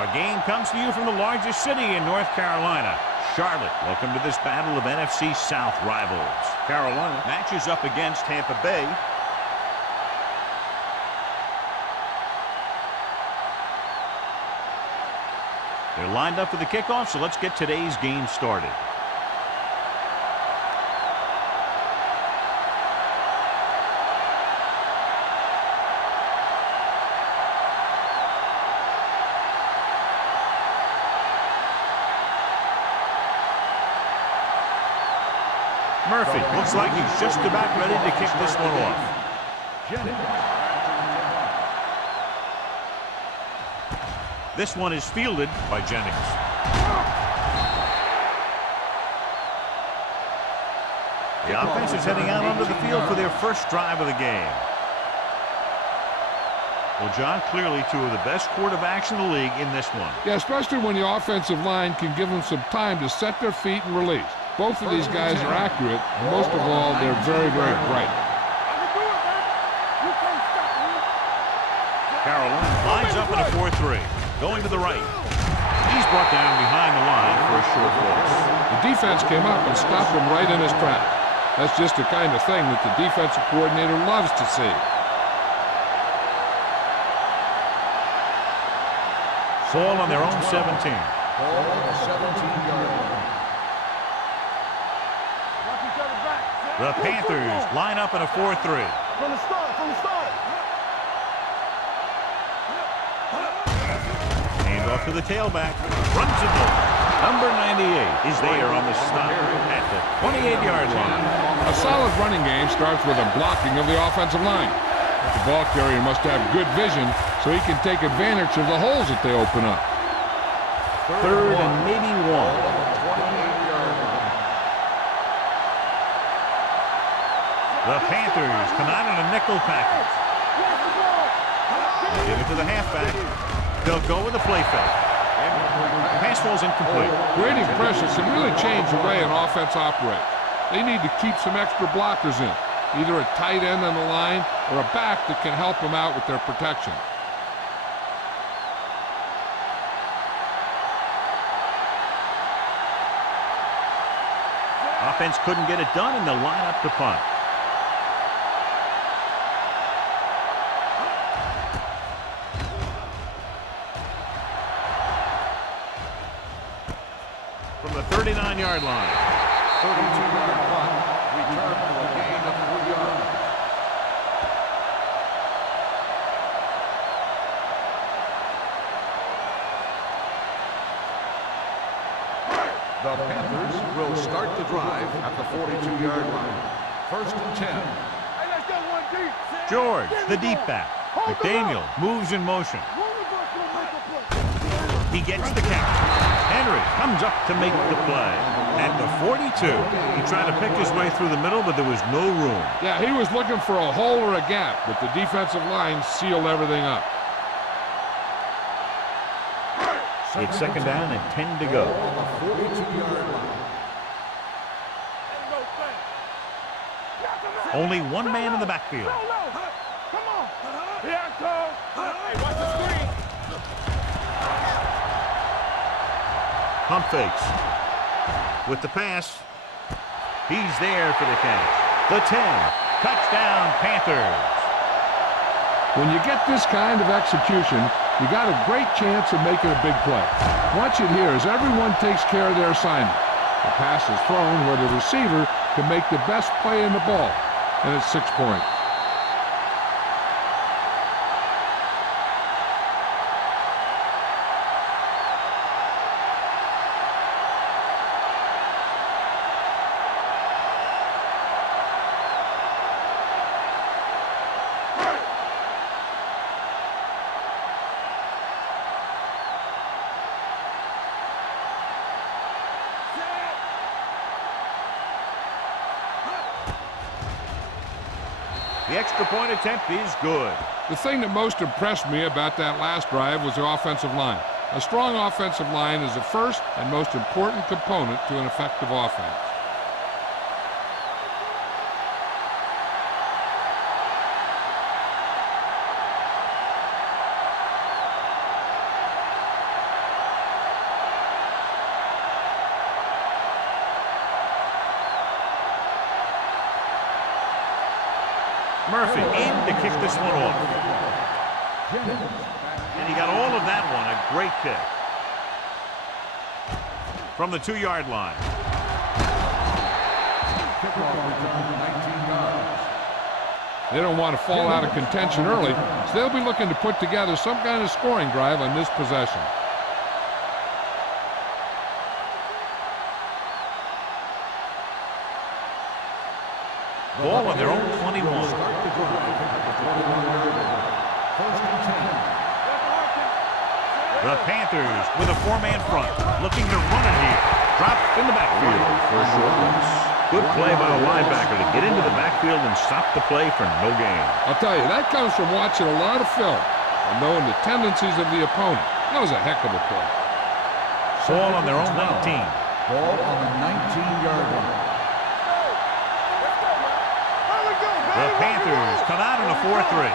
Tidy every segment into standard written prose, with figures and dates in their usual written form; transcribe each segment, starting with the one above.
Our game comes to you from the largest city in North Carolina, Charlotte. Welcome to this battle of NFC South rivals. Carolina matches up against Tampa Bay. They're lined up for the kickoff, so let's get today's game started. Murphy looks like he's just about ready to kick this one off. This one is fielded by Jennings. The offense is heading out onto the field for their first drive of the game. Well, John, clearly two of the best quarterbacks in the league in this one. Yeah, especially when the offensive line can give them some time to set their feet and release. Both of these guys are accurate, and most of all, they're very, very bright. Carolina lines up in a 4-3. Going to the right. He's brought down behind the line for a short loss. The defense came up and stopped him right in his tracks. That's just the kind of thing that the defensive coordinator loves to see. Ball on their own 17. Ball on the 17-yard line. The Panthers line up in a 4-3. From the start. Off to the tailback, runs it over. Number 98 is there on the stop at the 28-yard line. A solid running game starts with a blocking of the offensive line. The ball carrier must have good vision so he can take advantage of the holes that they open up. Third and maybe one. The Panthers come out in a nickel package. Give it to the halfback. They'll go with a play fake. Pass ball's incomplete. Grading pressure can really change the way an offense operates. They need to keep some extra blockers in, either a tight end on the line or a back that can help them out with their protection. Offense couldn't get it done, and they'll line up to punt. From the 39-yard line. 32-yard punt. Return for a gain of 4 yards. The Panthers will start the drive at the 42-yard line. First and 10. George, the deep back. McDaniel moves in motion. He gets the catch. Henry comes up to make the play. At the 42, he tried to pick his way through the middle, but there was no room. Yeah, he was looking for a hole or a gap, but the defensive line sealed everything up. It's second down and 10 to go. On the 42-yard line. Only one man in the backfield. Pump fakes. With the pass, he's there for the catch. The 10. Touchdown, Panthers. When you get this kind of execution, you got a great chance of making a big play. Watch it here as everyone takes care of their assignment. The pass is thrown where the receiver can make the best play in the ball, and it's 6 points. The extra point attempt is good. The thing that most impressed me about that last drive was the offensive line. A strong offensive line is the first and most important component to an effective offense. Murphy in to kick this one off. And he got all of that one. A great kick. From the 2-yard line. They don't want to fall out of contention early, so they'll be looking to put together some kind of scoring drive on this possession. Ball on their own 21. The Panthers with a 4-man front, looking to run it here. Dropped in the backfield for a short loss. Good play by the linebacker to get into the backfield and stop the play for no gain. I'll tell you, that comes from watching a lot of film and knowing the tendencies of the opponent. That was a heck of a play. Ball on their own 19. Ball on the 19-yard line. The Panthers come out in a 4-3.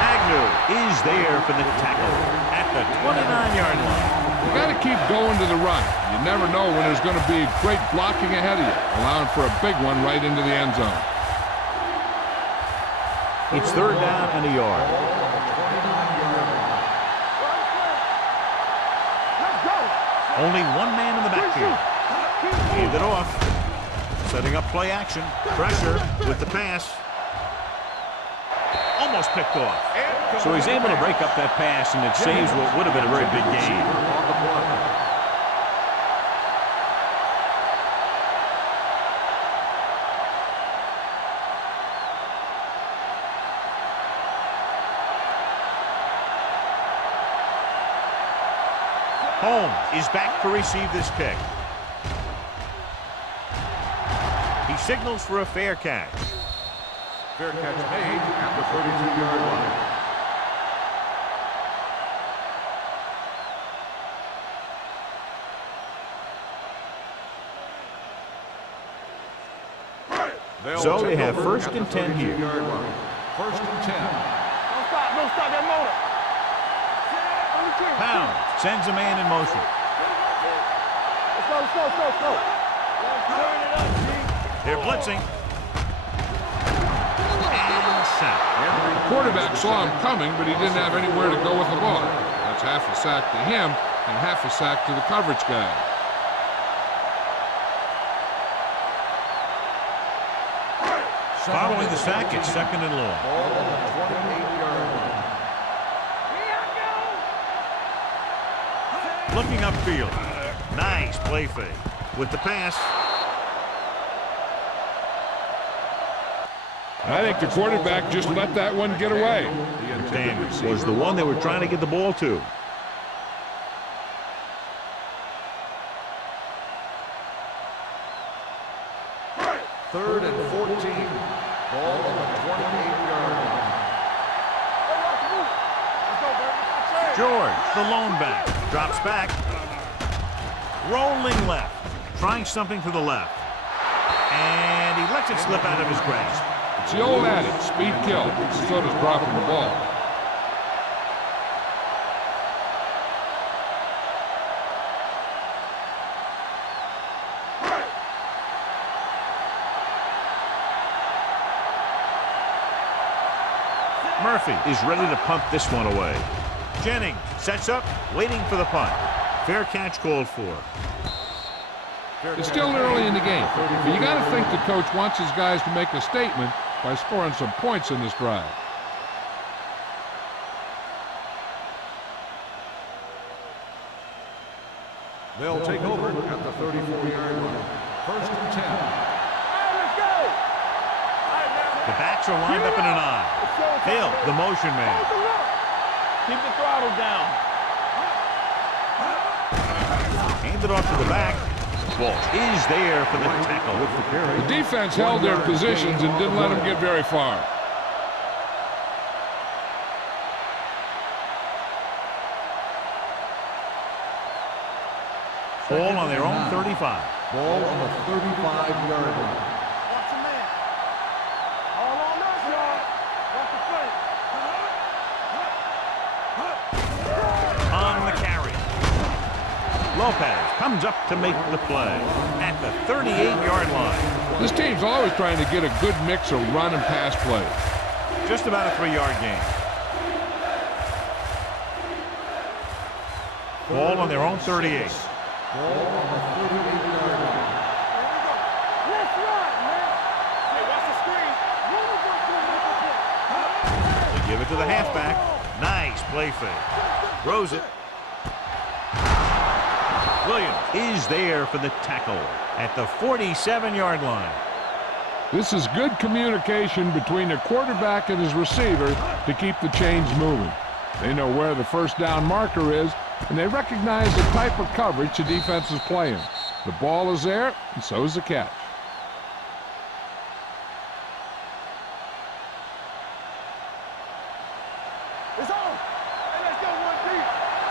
Agnew is there for the tackle at the 29-yard line. You got to keep going to the run. You never know when there's going to be great blocking ahead of you, allowing for a big one right into the end zone. It's 3rd down and a yard. Only one man in the backfield. Hand it off. Setting up play action. Pressure with the pass. Almost picked off. So he's able to break up that pass, and it saves what would have been a very big gain. Holmes is back to receive this kick. He signals for a fair catch. Fair catch made at the 32-yard line. So they have 1st and 10 here. 1st and 10. Don't stop that motor. Pound sends a man in motion. Let's go. Turn it up, G. They're blitzing. And sack. The quarterback saw him coming, but he didn't have anywhere to go with the ball. That's half a sack to him and half a sack to the coverage guy. Following the sack, it's 2nd and long. Ball on the 28-yard line. Looking upfield. Nice play fake. With the pass. I think the quarterback just let that one get away. Daniels was the one they were trying to get the ball to. Third and 14. Ball on the 28-yard line. George, the lone back, drops back. Rolling left. Trying something to the left. And he lets it slip out of his grasp. It's the old adage, speed kills. So does dropping the ball. Murphy is ready to punt this one away. Jennings sets up, waiting for the punt. Fair catch called for. It's still early in the game, but you got to think the coach wants his guys to make a statement by scoring some points in this drive. They'll take over at the 34-yard line. 1st and 10. Let's go. The backs are lined up in an I. Hill, the motion man. Keep the throttle down. Hand it off to the back. Ball is there for the tackle. The defense held their positions and didn't let them get very far. Ball on their own 35. Ball on the 35-yard line. Watch your man. All on us, y'all. Watch the On flank. the carry. Low Lopez comes up to make the play at the 38-yard line. This team's always trying to get a good mix of run and pass plays. Just about a 3-yard gain. Ball on their own 38. Ball on the 38-yard line. Let's run, man. Hey, watch the screen. They give it to the halfback. Nice play fake. Throws it. Williams is there for the tackle at the 47-yard line. This is good communication between the quarterback and his receiver to keep the chains moving. They know where the first down marker is, and they recognize the type of coverage the defense is playing. The ball is there, and so is the catch. It's on. Hey, let's go, 1-3.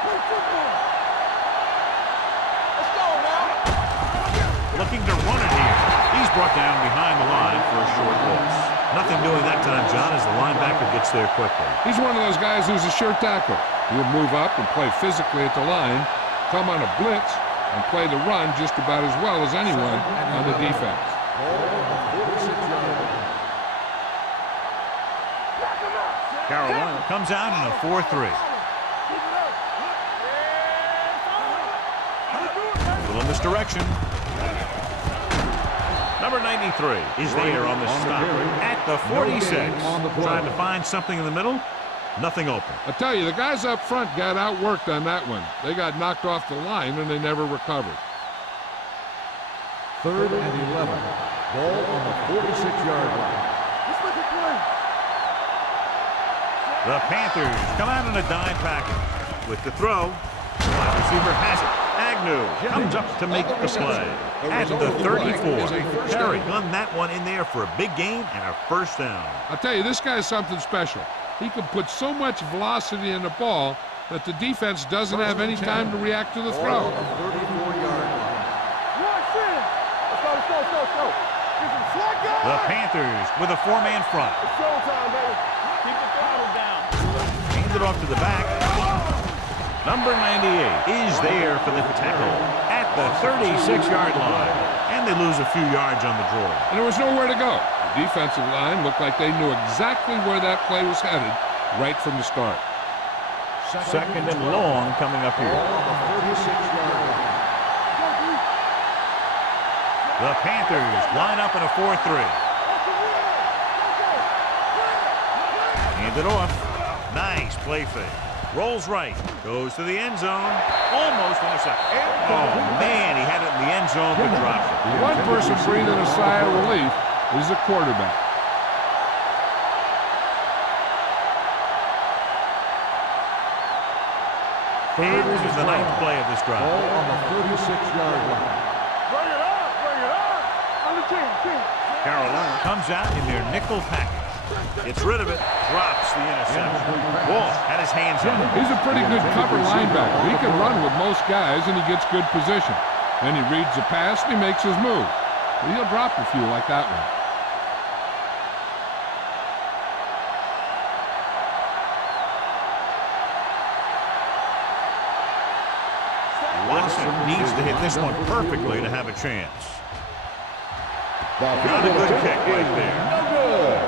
Play football. Let's go now. Looking to run it here. He's brought down behind the line for a short loss. Nothing doing that time, John, as the linebacker gets there quickly. He's one of those guys who's a sure tackle. He'll move up and play physically at the line, come on a blitz, and play the run just about as well as anyone on the defense. Carolina comes out in a 4-3. Still in this direction. Number 93 is there on the stop at the 46. Trying to find something in the middle. Nothing open. I tell you, the guys up front got outworked on that one. They got knocked off the line and they never recovered. 3rd and 11. Ball on the 46-yard line. The Panthers come out in a dime package. With the throw, wide receiver has it. Agnew comes up to make the play at the 34. Terry gun that one in there for a big gain and a first down. I tell you, this guy's something special. He can put so much velocity in the ball that the defense doesn't have any time to react to the throw. 34-yard line. The Panthers with a 4-man front. It's showtime, baby. Keep the throttle down. Hands it off to the back. Number 98 is there for the tackle at the 36-yard line. And they lose a few yards on the draw. And there was nowhere to go. The defensive line looked like they knew exactly where that play was headed right from the start. Second and long coming up here. The Panthers line up in a 4-3. Hand it off. Nice play fake. Rolls right. Goes to the end zone. Almost intercepted. Oh, man, he had it in the end zone but dropped it. One person breathing a sigh of relief is the quarterback. And this is the 9th play of this drive. Ball on the 36-yard line. Bring it up. Bring it up. On the 10. Carolina comes out in their nickel package. Gets rid of it, drops the interception. Wolf had his hands on it. He's a pretty good cover linebacker. He can run with most guys, and he gets good position. Then he reads the pass, and he makes his move. But he'll drop a few like that one. Watson needs to hit this one perfectly to have a chance. Not a good kick right there. No good.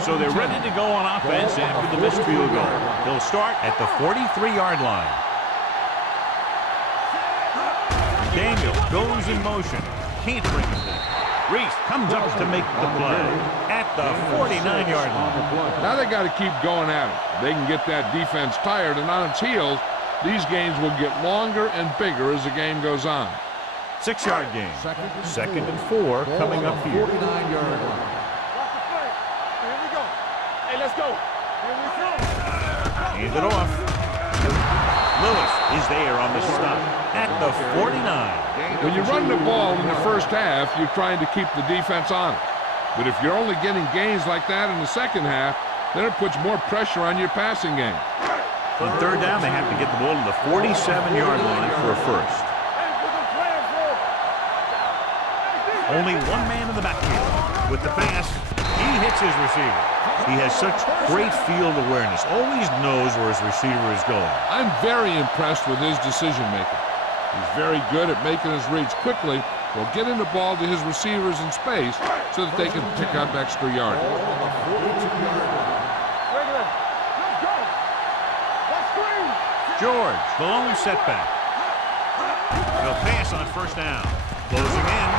So they're ready to go on offense after the missed field goal. They'll start at the 43-yard line. Daniel goes in motion. Can't bring it down. Reese comes up to make the play at the 49-yard line. Now they got to keep going at it. They can get that defense tired and on its heels. These games will get longer and bigger as the game goes on. 6-yard gain. Second and 4 coming up here. 49-yard line. Here we go. Hey, let's go. Here we go. Hand it off. Lewis is there on the stop at the 49. When you run the ball in the first half, you're trying to keep the defense on it. But if you're only getting gains like that in the second half, then it puts more pressure on your passing game. On third down, they have to get the ball to the 47-yard line for a first. Hey, we're going to play it, bro. A Only one man in the backfield. With the pass, he hits his receiver. He has such great field awareness. Always knows where his receiver is going. I'm very impressed with his decision-making. He's very good at making his reads quickly. He'll get in the ball to his receivers in space so that they can pick up extra yardage. George, the lone setback. They'll pass on first down. Closing in.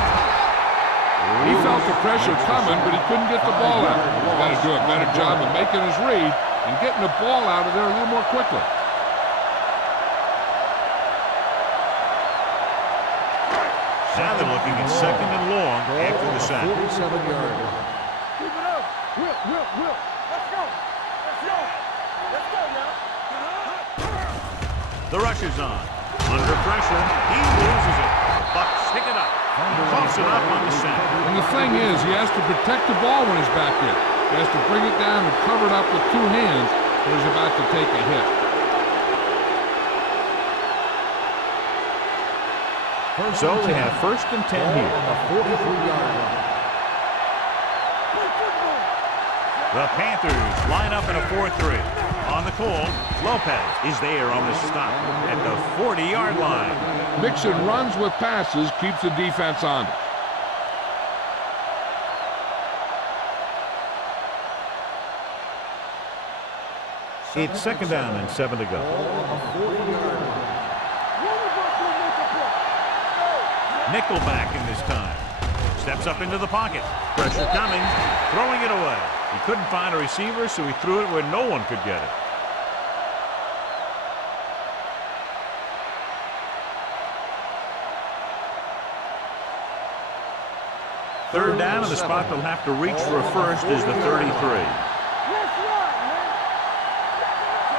He felt the pressure coming, but he couldn't get the ball out. He's got to do a better job of making his read and getting the ball out of there a little more quickly. Now they're looking at second and long after the sack. 47-yard line. Keep it up. Will. Let's go. Let's go now. The rush is on. Under pressure, he loses it. Bucks pick it up. Toss it up on the sack. And the thing is, he has to protect the ball when he's back in. He has to bring it down and cover it up with two hands when he's about to take a hit. So they have first and 10 here. A 43-yard line. The Panthers line up in a 4-3. On the call, Lopez is there on the stop at the 40-yard line. Mixon runs with passes, keeps the defense on. It's second down and 7 to go. Nickelback in this time. Steps up into the pocket. Pressure coming. Throwing it away. He couldn't find a receiver, so he threw it where no one could get it. Third down, and the spot they'll have to reach for a first is the 33.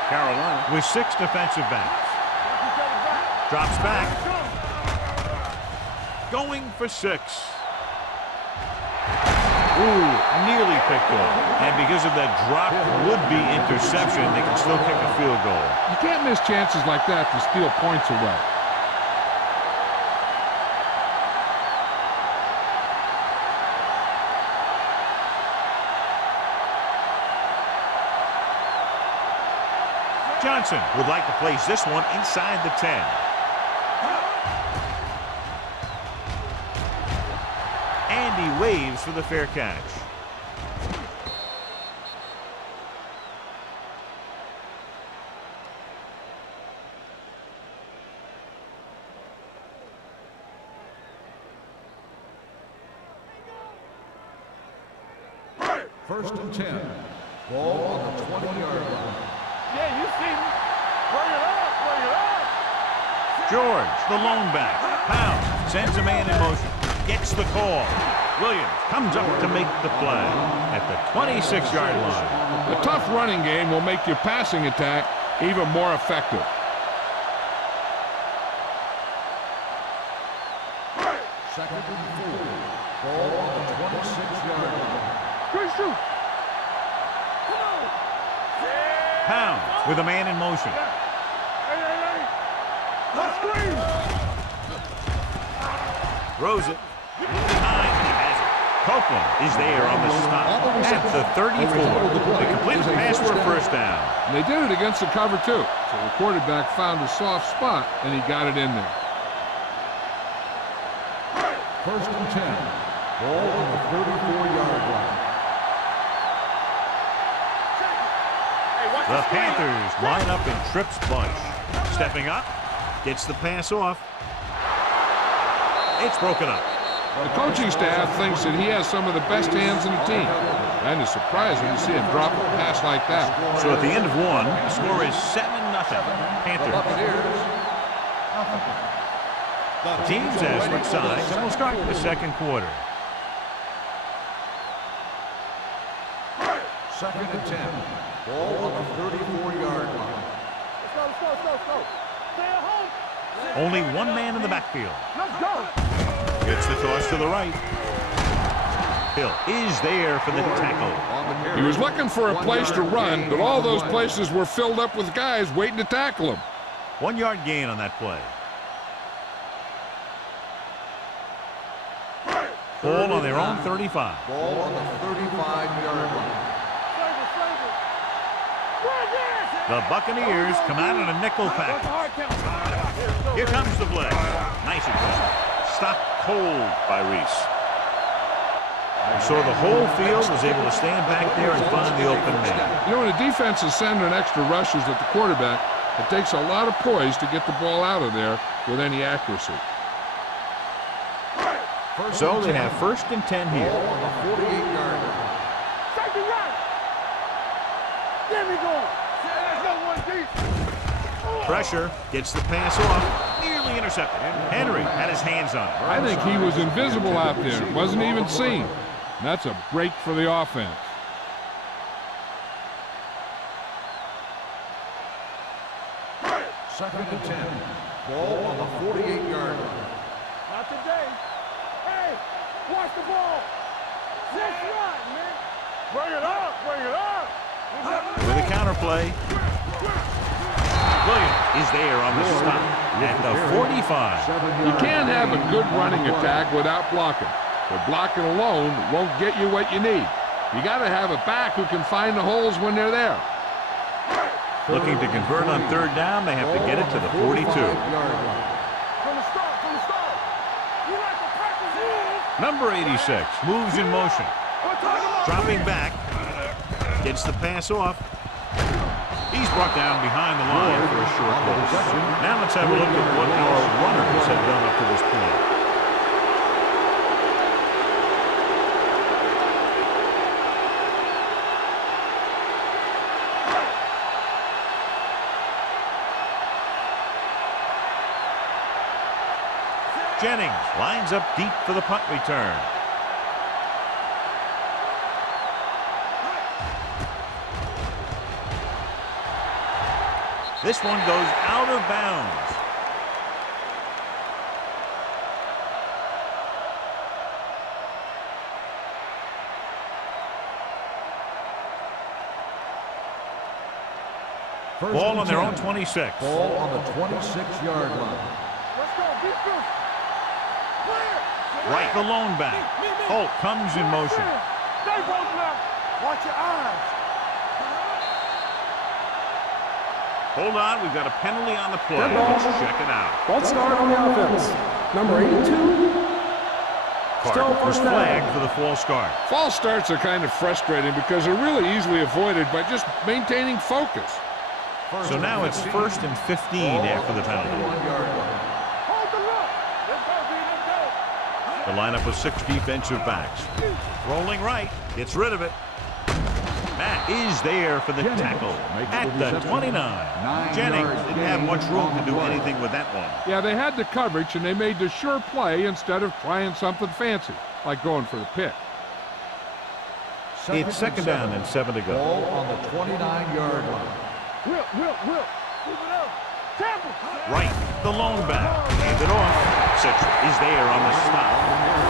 Carolina with 6 defensive backs. Drops back. Going for 6. Ooh, nearly picked off. And because of that drop would-be interception, they can still kick a field goal. You can't miss chances like that to steal points away. Johnson would like to place this one inside the 10. And he waves for the fair catch. First and 10. Ball on the 20-yard line. Yeah, you see me. Bring it up. George, the lone back. Pound sends a man in motion. Gets the call. Williams comes up to make the play at the 26-yard line. A tough running game will make your passing attack even more effective. Second and 4. Ball on the 26-yard line. Good shoot. Pound with a man in motion. Hey. Let's screen. Throws it. Behind, he has it. Copeland is there on the stop at the 34. They completed the pass for a first down. And they did it against the cover, too. So the quarterback found a soft spot, and he got it in there. First and 10. Ball on the 34-yard line. The Panthers line up in trips bunch. Stepping up, gets the pass off. It's broken up. The coaching staff thinks that he has some of the best hands in the team. And it's surprising to see him drop a pass like that. So at the end of one, the score is 7-0. Panthers. The teams have switched sides, and we'll start the second quarter. Second and 10. Ball on the 34-yard line. Let's go. Stay at home. Only one man in the backfield. Let's go. Gets the toss to the right. Hill is there for the tackle. He was looking for a place to run, but all those places were filled up with guys waiting to tackle him. 1 yard gain on that play. Ball on their own 35. Ball on the 35-yard line. The Buccaneers come out in a nickel package. Here comes the blitz. Nice adjustment. Stopped cold by Reese. So the whole field was able to stand back there and find the open man. You know, when a defense is sending extra rushes at the quarterback, it takes a lot of poise to get the ball out of there with any accuracy. So they have 1st and 10 here. Ball on the 48-yard line. Pressure, gets the pass off, nearly intercepted. Henry had his hands on it. I think he was invisible out there. Wasn't even seen. And that's a break for the offense. Second and 10. Ball on the 48-yard line. Not today. Hey, watch the ball. Just right, man. Bring it up, bring it up. With a counter play. Williams is there on the stop at the 45. You can't have a good running attack without blocking. But blocking alone won't get you what you need. You got to have a back who can find the holes when they're there. Looking to convert on 3rd down, they have to get it to the 42. From the start, from the start. You like the practice. Number 86 moves in motion. Dropping back. Gets the pass off. He's brought down behind the line for a short loss. Now let's have a look at what our runners have done up to this point. Jennings lines up deep for the punt return. This one goes out of bounds. Ball on their own 26. Ball on the 26-yard line. Let's go, defense. Right, the lone back. Holt comes in motion. Stay close now. Watch your eyes. Hold on, we've got a penalty on the play. Let's check it out. False start on the offense. Number 82. Carter was flagged for the false start. False starts are kind of frustrating because they're really easily avoided by just maintaining focus. So now it's 1st and 15 after the penalty. Hold the look. Let's go, B. Let's go. The lineup of 6 defensive backs. Rolling right, gets rid of it. Matt is there for the tackle at the 29. Jennings didn't have much room to do anything with that one. Yeah, they had the coverage, and they made the sure play instead of trying something fancy, like going for the pick. It's 2nd down and 7 to go. Ball on the 29-yard line. Whip. Move it up. Tampa. Right, the lone back. Hand it off. Cedric is there on the stop.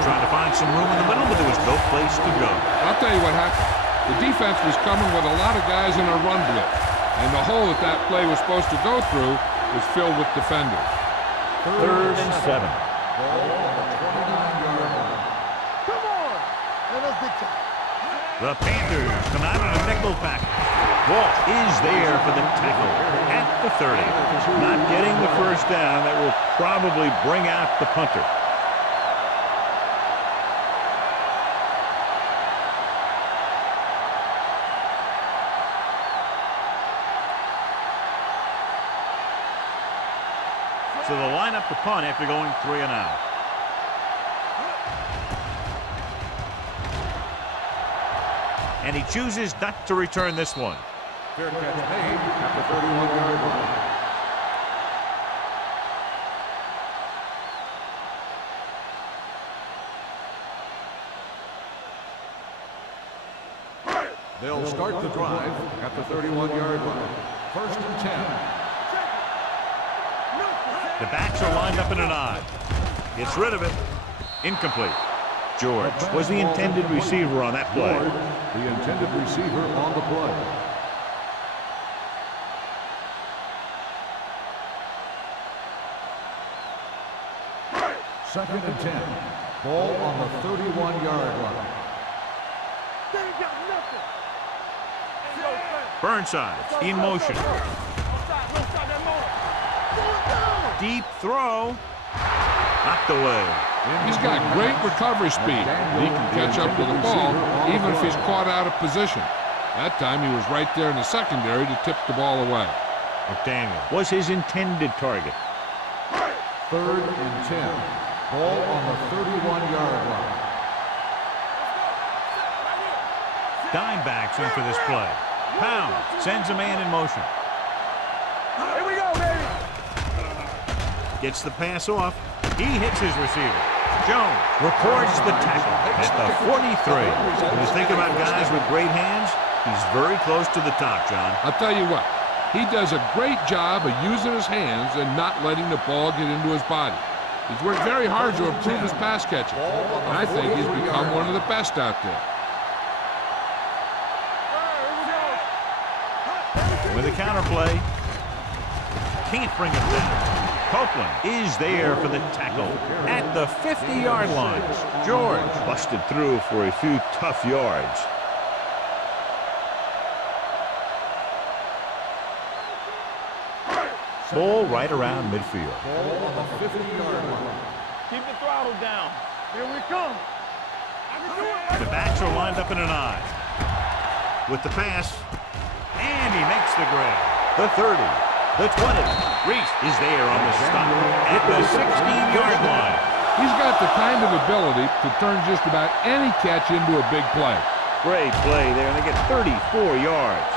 Trying to find some room in the middle, but there was no place to go. I'll tell you what happened. The defense was coming with a lot of guys in a run blitz, and the hole that play was supposed to go through was filled with defenders. 3rd and 7. Ball on the 29-yard line. Come on. And let's big time. The Panthers come out in a nickel pack. Walt is there for the tackle at the 30. Not getting the 1st down. That will probably bring out the punter. So the lineup to punt after going 3 and out. And he chooses not to return this one. Fair catch made at the 31-yard line. They'll start the drive at the 31-yard line. 1st and 10. The backs are lined up in an I. Gets rid of it. Incomplete. George was the intended receiver on that play. The intended receiver on the play. Second and 10. Ball on the 31-yard line. They ain't got nothing. Ain't no thing. Burnside in motion. Deep throw. Knocked away. He's got great recovery speed. He can catch up to the ball even if he's caught out of position. That time he was right there in the secondary to tip the ball away. McDaniel was his intended target. 3rd and 10. Ball on the 31-yard line. Dime backs in for this play. Pound sends a man in motion. Here we go, baby. Gets the pass off. He hits his receiver. Jones records the tackle at the 43. When you think about guys with great hands, he's very close to the top, John. I'll tell you what, he does a great job of using his hands and not letting the ball get into his body. He's worked very hard to improve his pass catching, and I think he's become one of the best out there. With a counter play, can't bring him down. Copeland is there for the tackle at the 50-yard line. George busted through for a few tough yards. Ball right around midfield. Ball on the 50-yard line. Keep the throttle down. Here we come. The backs are lined up in an I. With the pass, and he makes the grab. The 30, the 20. Reese is there on the stop at the 16-yard line. He's got the kind of ability to turn just about any catch into a big play. Great play there, and they get 34 yards.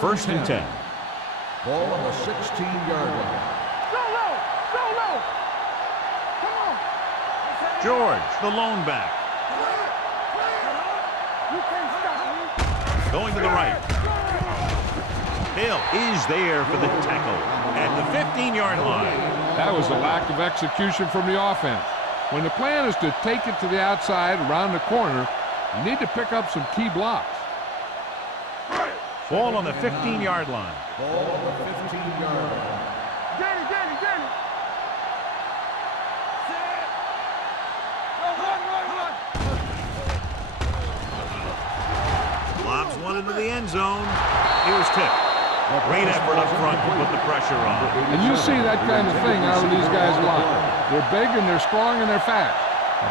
First and 10. Ball on the 16-yard line. Go low. Go low. Come on. George, the lone back. You can't stop me. Going to the right. Hill is there for the tackle at the 15-yard line. That was a lack of execution from the offense. When the plan is to take it to the outside around the corner, you need to pick up some key blocks. Ball on the 15-yard line. Ball on the 15-yard line. Danny. Run. Lobs one into the end zone. It was tipped. Great effort up front to put the pressure on. And you see that kind of thing out of these guys a lot. They're big and they're strong and they're fast.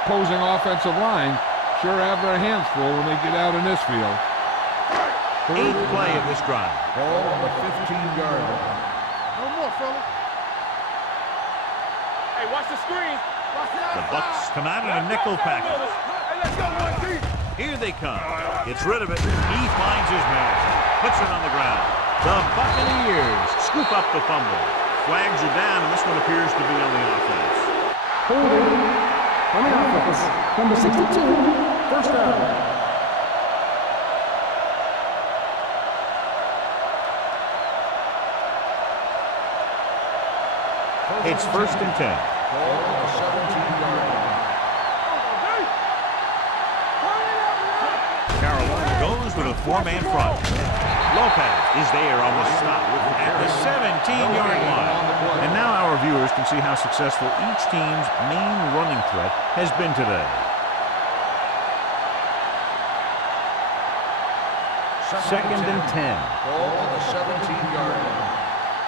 Opposing offensive line sure have their hands full when they get out in this field. 8th play of this drive. Ball on the 15-yard line. No more, fella. Hey, watch the screen. Watch the The Bucks come out in a nickel package. Hey, let's go, 1D. Here they come. Gets rid of it. He finds his man. Puts it on the ground. The Buccaneers scoop up the fumble. Flags are down, and this one appears to be on the offense. Holding on the offense. Number 62, first down. It's first and 10. Ball on the 17-yard line. Carolina goes with a 4-man front. Lopez is there on the stop at the 17-yard line. And now our viewers can see how successful each team's main running threat has been today. Second and 10. Ball on the 17-yard line.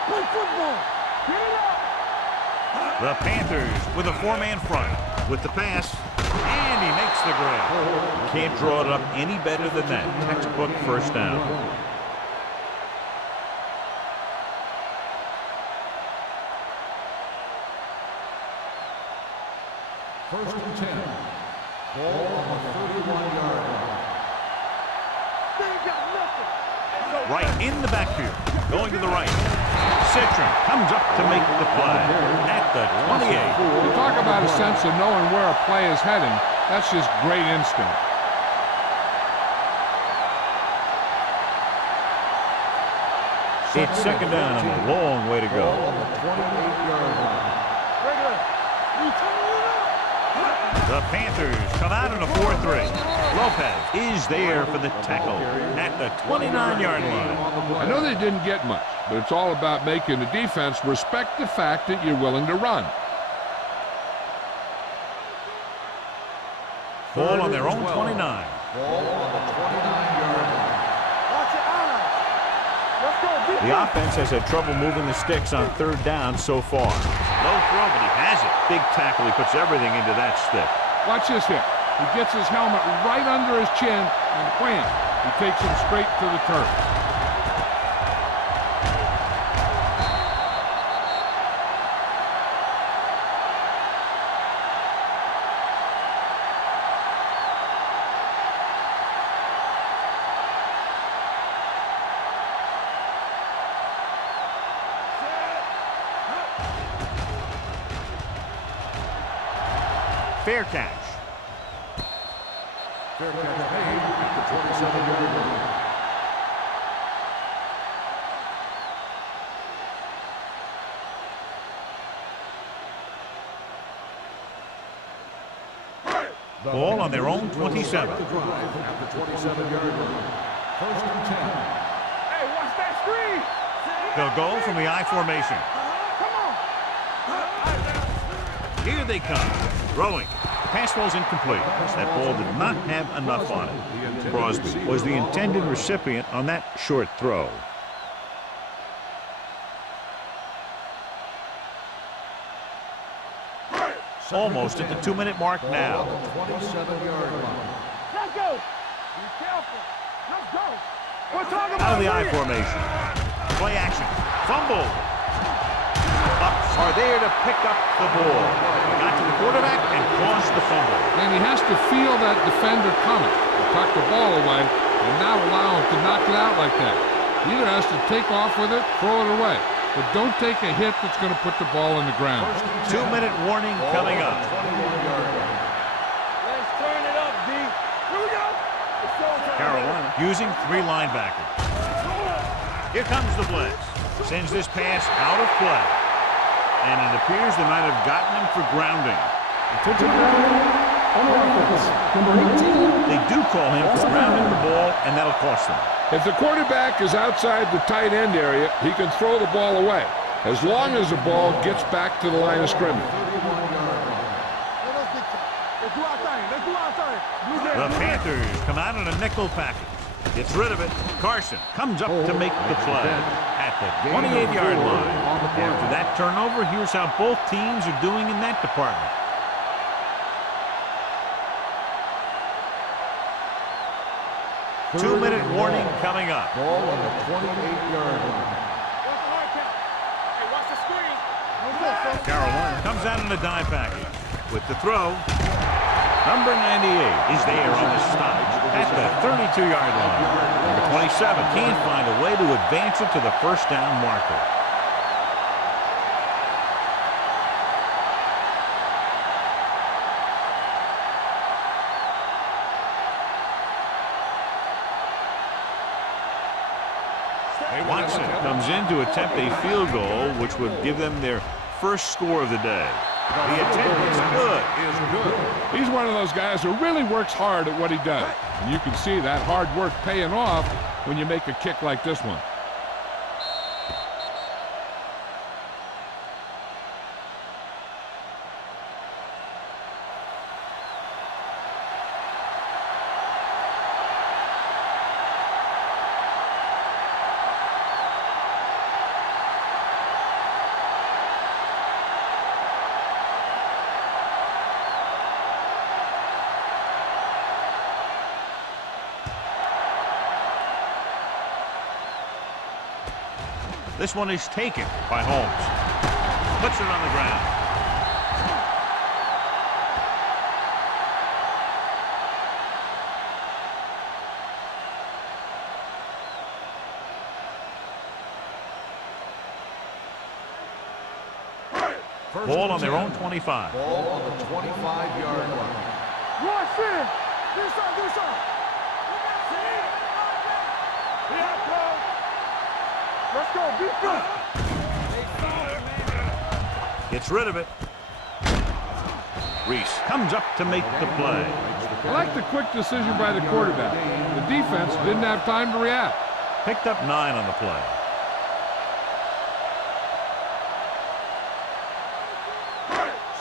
Play football. Get it up. The Panthers with a 4-man front. With the pass, and he makes the grab. Can't draw it up any better than that. Textbook first down. First and 10. Ball on the 31-yard line. They ain't got nothing. Right in the backfield. Going to the right. Citron comes up to make the play at the 28. You talk about a sense of knowing where a play is heading. That's just great instinct. It's second down and a long way to Ball go. on the 28-yard line. Regular. You turn it up. The Panthers come out in a 4-3. Lopez is there for the tackle at the 29-yard line. I know they didn't get much, but it's all about making the defense respect the fact that you're willing to run. Ball on their own 29. Ball on the 29-yard line. Watch your eyes. Let's go. The offense has had trouble moving the sticks on 3rd down so far. Low throw, but he has it. Big tackle. He puts everything into that stick. Watch this hit. He gets his helmet right under his chin, and wham, he takes him straight to the turf. Fair catch. Fair catch made at the 27-yard line. Ball on their own 27. The drive at the 27-yard line. 1st and 10. Hey, watch that screen. They'll go from the I formation. Come on. Here they come. Throwing. Pass ball's incomplete. That ball did not have enough on it. Crosby was the intended recipient on that short throw. Almost at the 2-minute mark now. 27-yard line. Let's go. Be careful. Let's go. We're talking Out about of the I win. formation. Play action. Fumble. Bucks are there to pick up the ball. Got to the quarterback and caused the fumble. And he has to feel that defender coming, tuck the ball away, and not allow him to knock it out like that. He either has to take off with it, throw it away. But don't take a hit that's going to put the ball in the ground. 2-minute warning coming up. 21-yard line. Let's turn it up, D. Here we go. It's showtime. Carolina using 3 linebackers. Here comes the blitz. Sends this pass out of play. And it appears they might have gotten him for grounding. On offense, number 18. They do call him for grounding the ball, and that'll cost them. If the quarterback is outside the tight end area, he can throw the ball away, as long as the ball gets back to the line of scrimmage. 31-yard line. Let's do our thing. Let's do our thing. Blue Jays, The Blue Jays. Panthers come out in a nickel package. Gets rid of it. Carson comes up to make the play at the 28-yard line. After that turnover, here's how both teams are doing in that department. Two-minute warning coming up. Ball on the 28-yard line. Watch the hard count. Hey, watch the screen. What's up, son? Carolina comes out in a dime package. With the throw, number 98 is there on the stop at the 32-yard line. Number 27 can't find a way to advance it to the 1st down marker. Watson comes in to attempt a field goal, which would give them their first score of the day. The attempt is good. He's one of those guys who really works hard at what he does. And you can see that hard work paying off when you make a kick like this one. This one is taken by Holmes. Puts it on the ground. Ball on their own 25. Ball on the 25-yard line. Watch it. Do something. Do something. Yeah, bro. Let's go. Beat them. Gets rid of it. Reese comes up to make the play. I like the quick decision by the quarterback. The defense didn't have time to react. Picked up 9 on the play.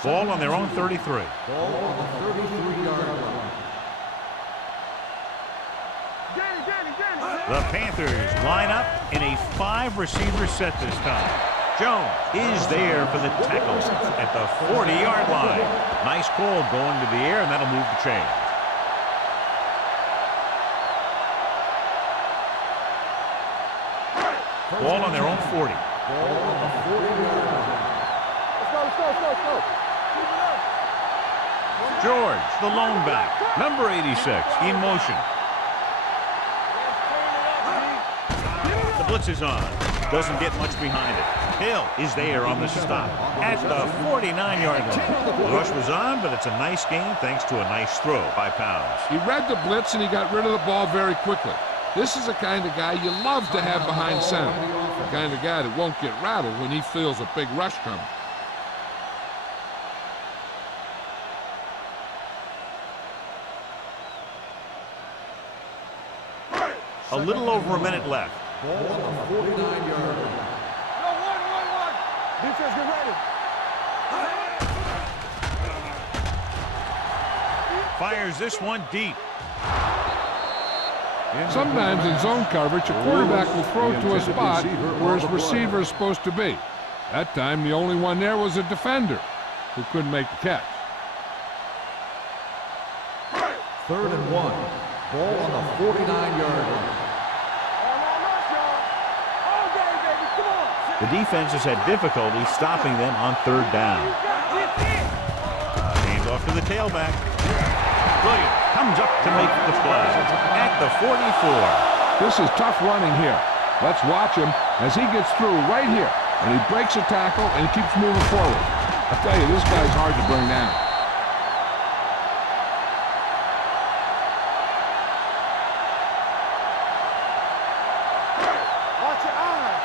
Ball on their own 33. Ball on the 33-yard line. The Panthers line up in a 5-receiver set this time. Jones is there for the tackle at the 40-yard line. Nice call going to the air, and that'll move the chain. Ball on their own 40. Ball on the 40-yard line. Let's go. George, the lone back, number 86, in motion. The blitz is on. Doesn't get much behind it. Hill is there on the stop at the 49-yard line. The rush was on, but it's a nice gain thanks to a nice throw by Pounds. He read the blitz and he got rid of the ball very quickly. This is the kind of guy you love to have behind center. The kind of guy that won't get rattled when he feels a big rush coming. A little over a minute left. Ball on the 49-yard line. One. Defense, get ready. Fires this one deep. Sometimes in zone coverage, a quarterback will throw to a spot where his receiver is supposed to be. That time, the only one there was a defender who couldn't make the catch. 3rd and 1. Ball on the 49-yard line. The defense has had difficulty stopping them on 3rd down. Hand off to the tailback. Williams comes up to make the play at the 44. This is tough running here. Let's watch him as he gets through right here. And he breaks a tackle and keeps moving forward. I tell you, this guy's hard to bring down. Watch your eyes.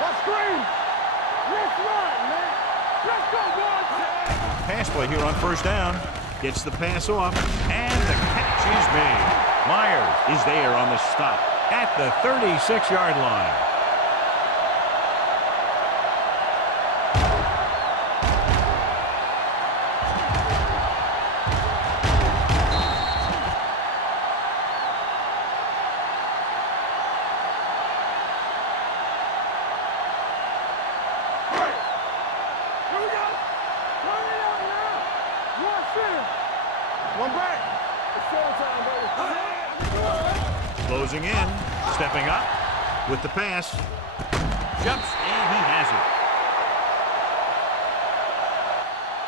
Let's scream. Let's run, man. Let's go, boys. Pass play here on 1st down. Gets the pass off, and the catch is made. Myers is there on the stop at the 36-yard line. One back. It's showtime, baby. Closing in, stepping up with the pass. Jumps, and he has it.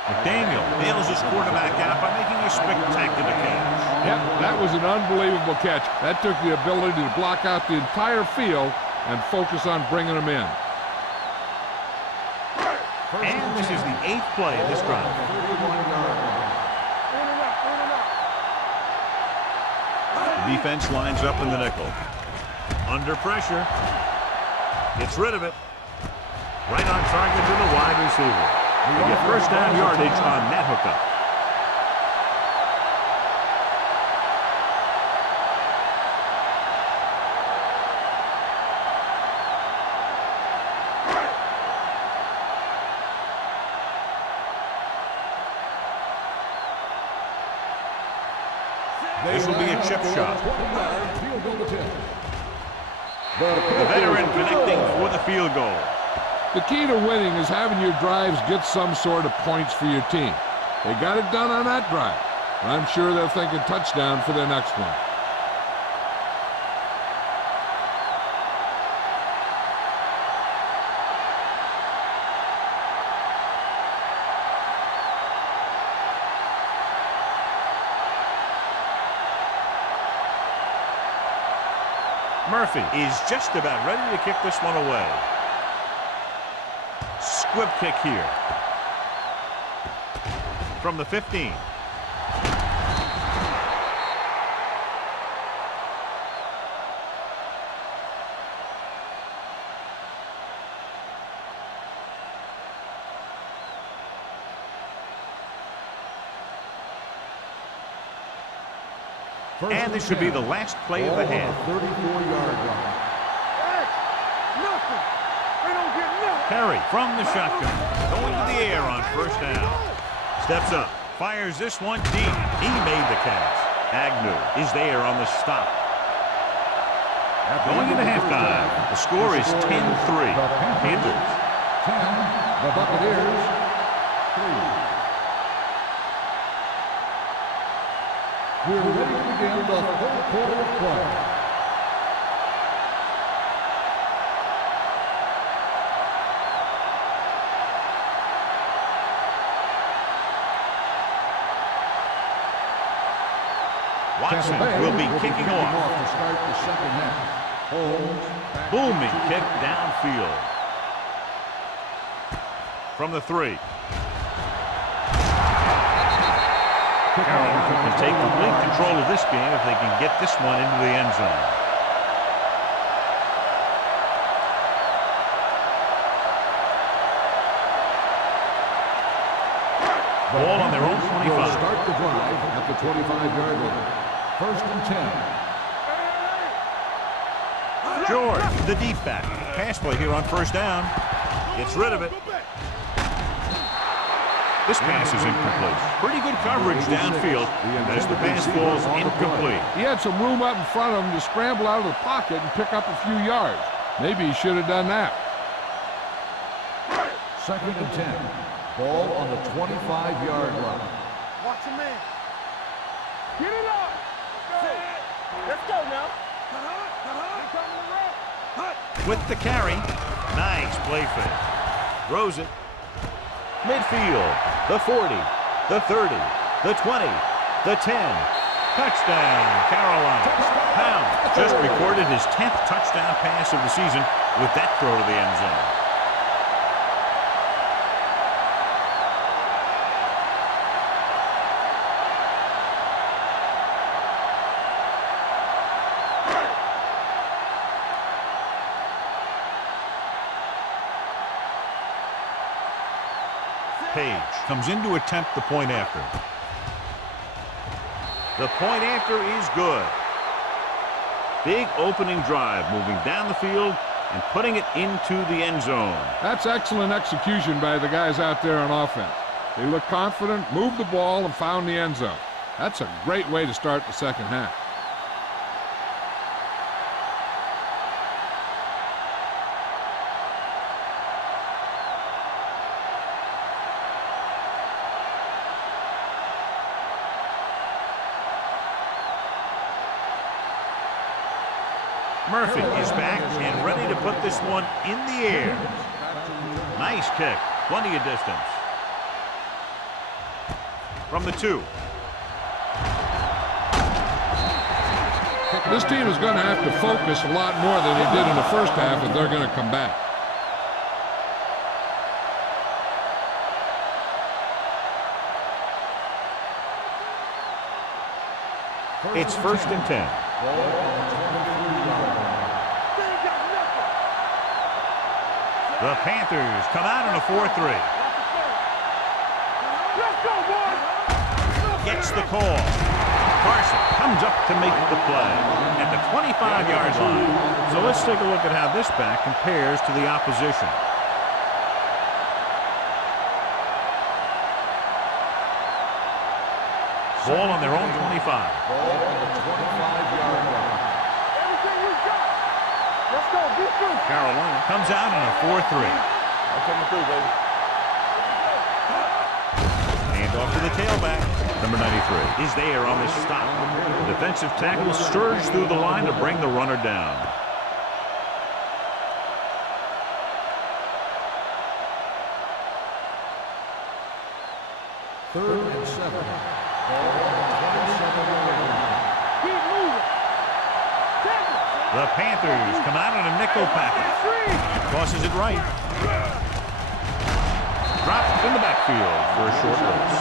McDaniel nails his quarterback out by making a spectacular catch. Yep, that was an unbelievable catch. That took the ability to block out the entire field and focus on bringing them in. And this is the 8th play of this drive. 31-yard line. The defense lines up in the nickel. Under pressure. Gets rid of it. Right on target to the wide receiver. They get 1st down yardage on that hookup. This will be a chip shot. The veteran connecting for the field goal. The key to winning is having your drives get some sort of points for your team. They got it done on that drive. And I'm sure they're thinking touchdown for their next one. Murphy is just about ready to kick this one away. Squib kick here. From the 15. And this should be the last play of the half. 34-yard line. Nothing. They don't get nothing. Perry from the shotgun, going to the air on first down. Steps up, fires this one deep. He made the catch. Agnew is there on the stop. Going into halftime, the score is 10-3. Panthers. 10, the Buccaneers, 3. We're ready to begin the third quarter of play. Watson will be kicking off. To start the second half. Holmes. Booming kick downfield. From the 3. Carolina can take complete control of this game if they can get this one into the end zone. Ball on their own 25. Start the drive at the 25-yard line. First and 10. George, the deep back. Pass play here on first down. Gets rid of it. This pass is incomplete. Pretty good coverage downfield as the pass falls incomplete. He had some room up in front of him to scramble out of the pocket and pick up a few yards. Maybe he should have done that. Second and 10. Ball on the 25-yard line. Watch your man. Get it up. Let's go now. With the carry. Nice play fake. Throws it. Midfield. The 40. The 30. The 20. The 10. Touchdown, Carolina. Pound just recorded his 10th touchdown pass of the season with that throw to the end zone. Page comes in to attempt the point after. The point after is good. Big opening drive, moving down the field and putting it into the end zone. That's excellent execution by the guys out there on offense. They looked confident, moved the ball, and found the end zone. That's a great way to start the second half. Murphy is back and ready to put this one in the air. Nice kick. Plenty of distance. From the 2. This team is going to have to focus a lot more than they did in the first half if they're going to come back. It's first and 10. The Panthers come out in a 4-3. Let's go, boys. Gets the call. Carson comes up to make the play at the 25-yard line. So let's take a look at how this back compares to the opposition. Ball on their own 25. Ball on the 25-yard line. Everything you got. Let's go. Be through. Carolina comes out in a 4-3. I'm coming through, baby. Hand off to the tailback. Number 93 is there on the stop. The defensive tackle surged through the line to bring the runner down. Third and 7. Ball on the 27-yard line. Keep moving. The Panthers come out in a nickel package. Tosses it right. Dropped in the backfield for a short loss.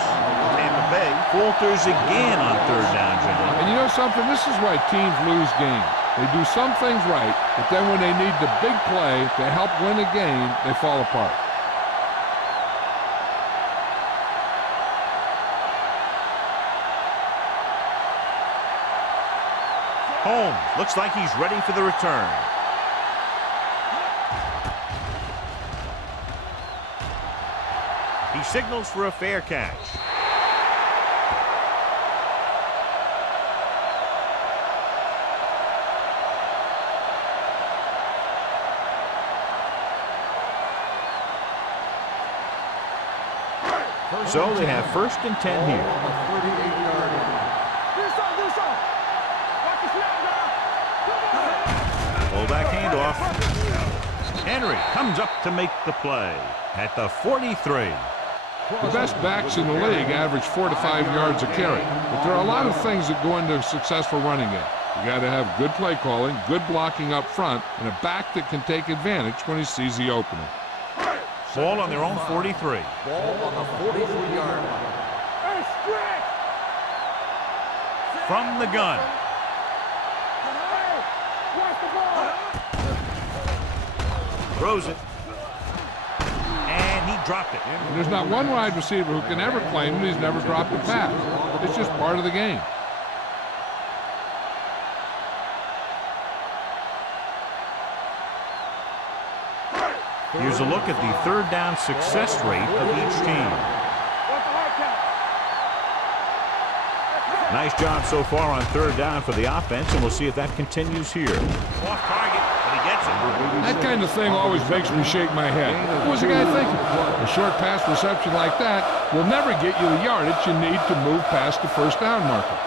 Tampa Bay falters again on third down, John. And you know something? This is why teams lose games. They do some things right, but then when they need the big play to help win a game, they fall apart. Holmes looks like he's ready for the return. He signals for a fair catch. So they have 1st and 10 here. Fullback handoff. Henry comes up to make the play at the 43. The best backs in the league average 4 to 5 yards a carry, but there are a lot of things that go into a successful running game. You got to have good play calling, good blocking up front, and a back that can take advantage when he sees the opening. Ball on their own 43. Ball on the 43-yard line. Hey, stretch! From the gun. Hey, watch the ball! Throws it. And he dropped it. And there's not one wide receiver who can ever claim that he's never dropped a pass. It's just part of the game. Here's a look at the 3rd down success rate of each team. Nice job so far on 3rd down for the offense, and we'll see if that continues here. Off target, but he gets it. That kind of thing always makes me shake my head. What was the guy thinking? A short pass reception like that will never get you the yardage you need to move past the 1st down marker.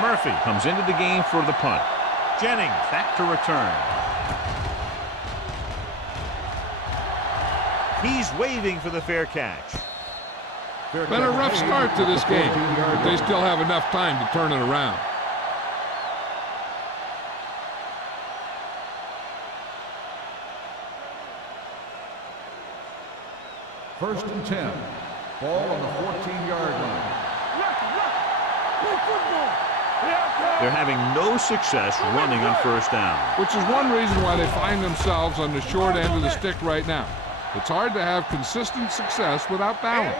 Murphy comes into the game for the punt. Jennings back to return. He's waving for the fair catch. Been a rough start to this game, but they still have enough time to turn it around. First and 10. Ball on the 14-yard line. They're having no success running on 1st down. Which is one reason why they find themselves on the short end of the stick right now. It's hard to have consistent success without balance.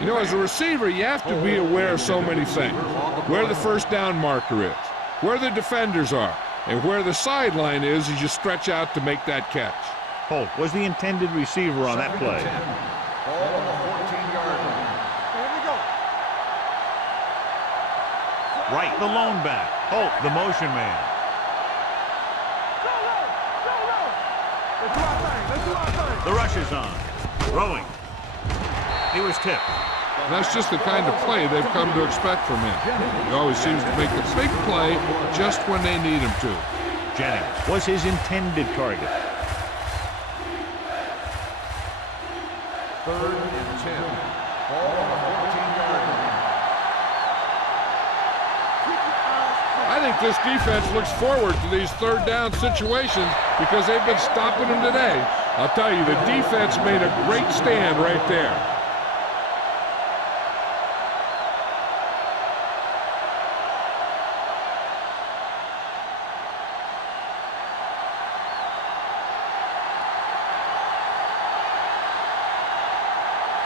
You know, as a receiver, you have to be aware of so many things. Where the 1st down marker is, where the defenders are, and where the sideline is as you stretch out to make that catch. Holt was the intended receiver on that play. Ball on the 14-yard line. Here we go. Right, the lone back. Holt, the motion man. Go, go, go. Let's do our thing. Let's do our thing. The rush is on. Throwing. He was tipped. That's just the kind of play they've come to expect from him. He always seems to make the big play just when they need him to. Jennings was his intended target. 3rd and 10. Ball on the 14-yard line. I think this defense looks forward to these 3rd down situations because they've been stopping them today. I'll tell you, the defense made a great stand right there.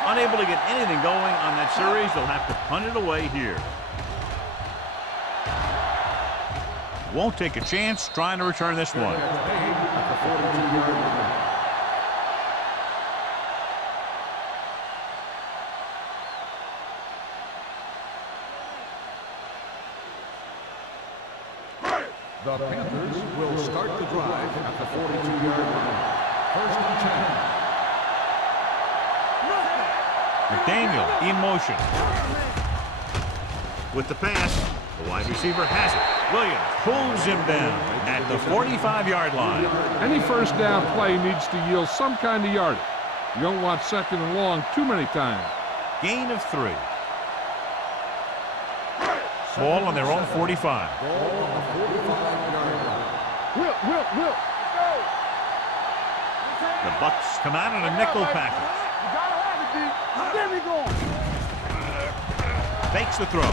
Unable to get anything going on that series, they'll have to punt it away here. Won't take a chance trying to return this one. The Panthers will start the drive at the 42-yard line. 1st and 10. McDaniel in motion. With the pass, the wide receiver has it. Williams pulls him down at the 45-yard line. Any 1st down play needs to yield some kind of yardage. You don't want 2nd and long too many times. Gain of 3. Ball on their own 45. Ball on the 45-yard line. Will. The Bucks come out in a nickel package. You gotta have it, D. There we go. Fakes the throw.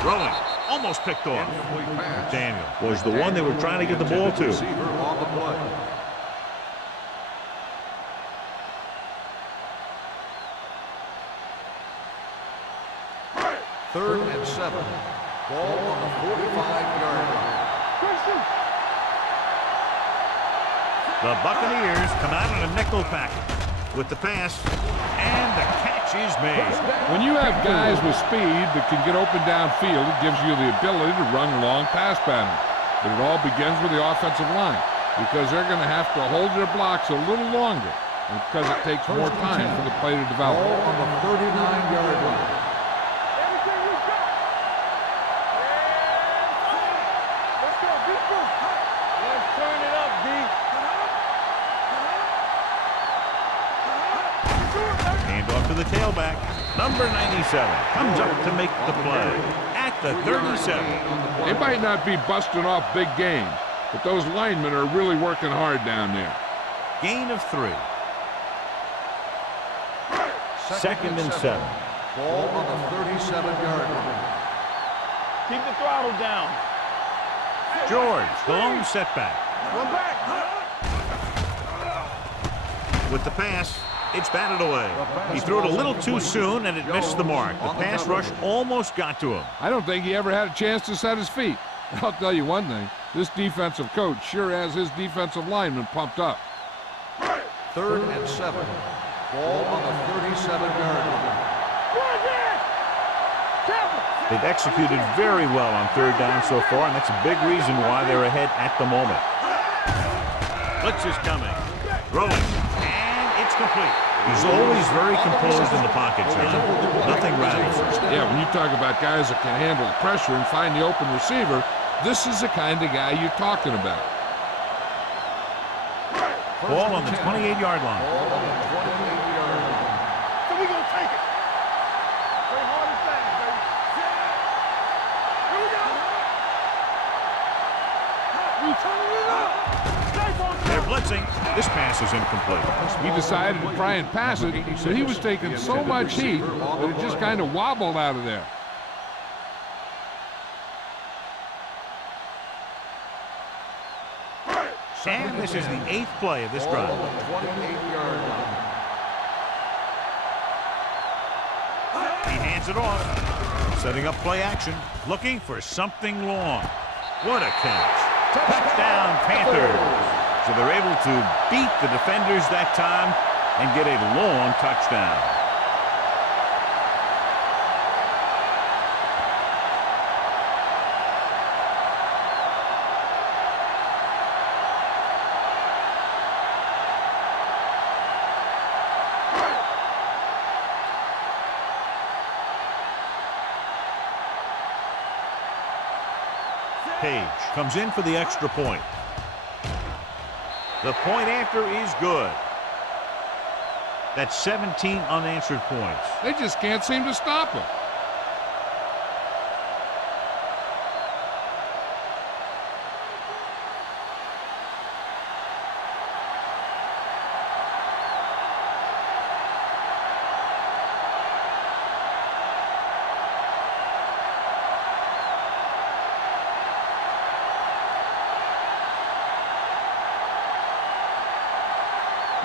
Throwing. Almost picked off. Incomplete pass. Daniel was the one they were trying to get the ball to. Receiver on the play. 3rd and 7. Ball on the 45-yard line. The Buccaneers come out in a nickel package with the pass, and the catch is made. When you have guys with speed that can get open downfield, it gives you the ability to run long pass patterns. But it all begins with the offensive line, because they're going to have to hold their blocks a little longer, and because it takes more time for the play to develop. Ball on the 39-yard line. Everything you got. Let's go, defense. Let's turn it up, D. Hand off to the tailback. Number 97 comes up to make the play at the 37. They might not be busting off big games, but those linemen are really working hard down there. Gain of 3. 2nd and 7. Ball on the 37-yard line. Keep the throttle down. George, the lone setback. One back. With the pass, it's batted away. He threw it a little too soon, and it missed the mark. The pass rush almost got to him. I don't think he ever had a chance to set his feet. I'll tell you one thing, this defensive coach sure has his defensive linemen pumped up. 3rd and 7. Ball on the 37-yard line. They've executed very well on 3rd down so far, and that's a big reason why they're ahead at the moment. Blitz is coming. Throwing. And it's complete. He's always very composed in the pocket, John. Nothing rattles him. Yeah, when you talk about guys that can handle the pressure and find the open receiver, this is the kind of guy you're talking about. Ball on the 28-yard line. Ball on the 28-yard line. So we gonna take it. Play hard and fast, baby. Here we go. We turning it up. They're blitzing. This pass is incomplete. He decided to try and pass it, but he was taking so much heat that it just kind of wobbled out of there. And this is the 8th play of this drive. Ball on the 28-yard line. He hands it off. Setting up play action. Looking for something long. What a catch. Touchdown, Panthers. So they're able to beat the defenders that time and get a long touchdown. Page comes in for the extra point. The point after is good. That's 17 unanswered points. They just can't seem to stop him.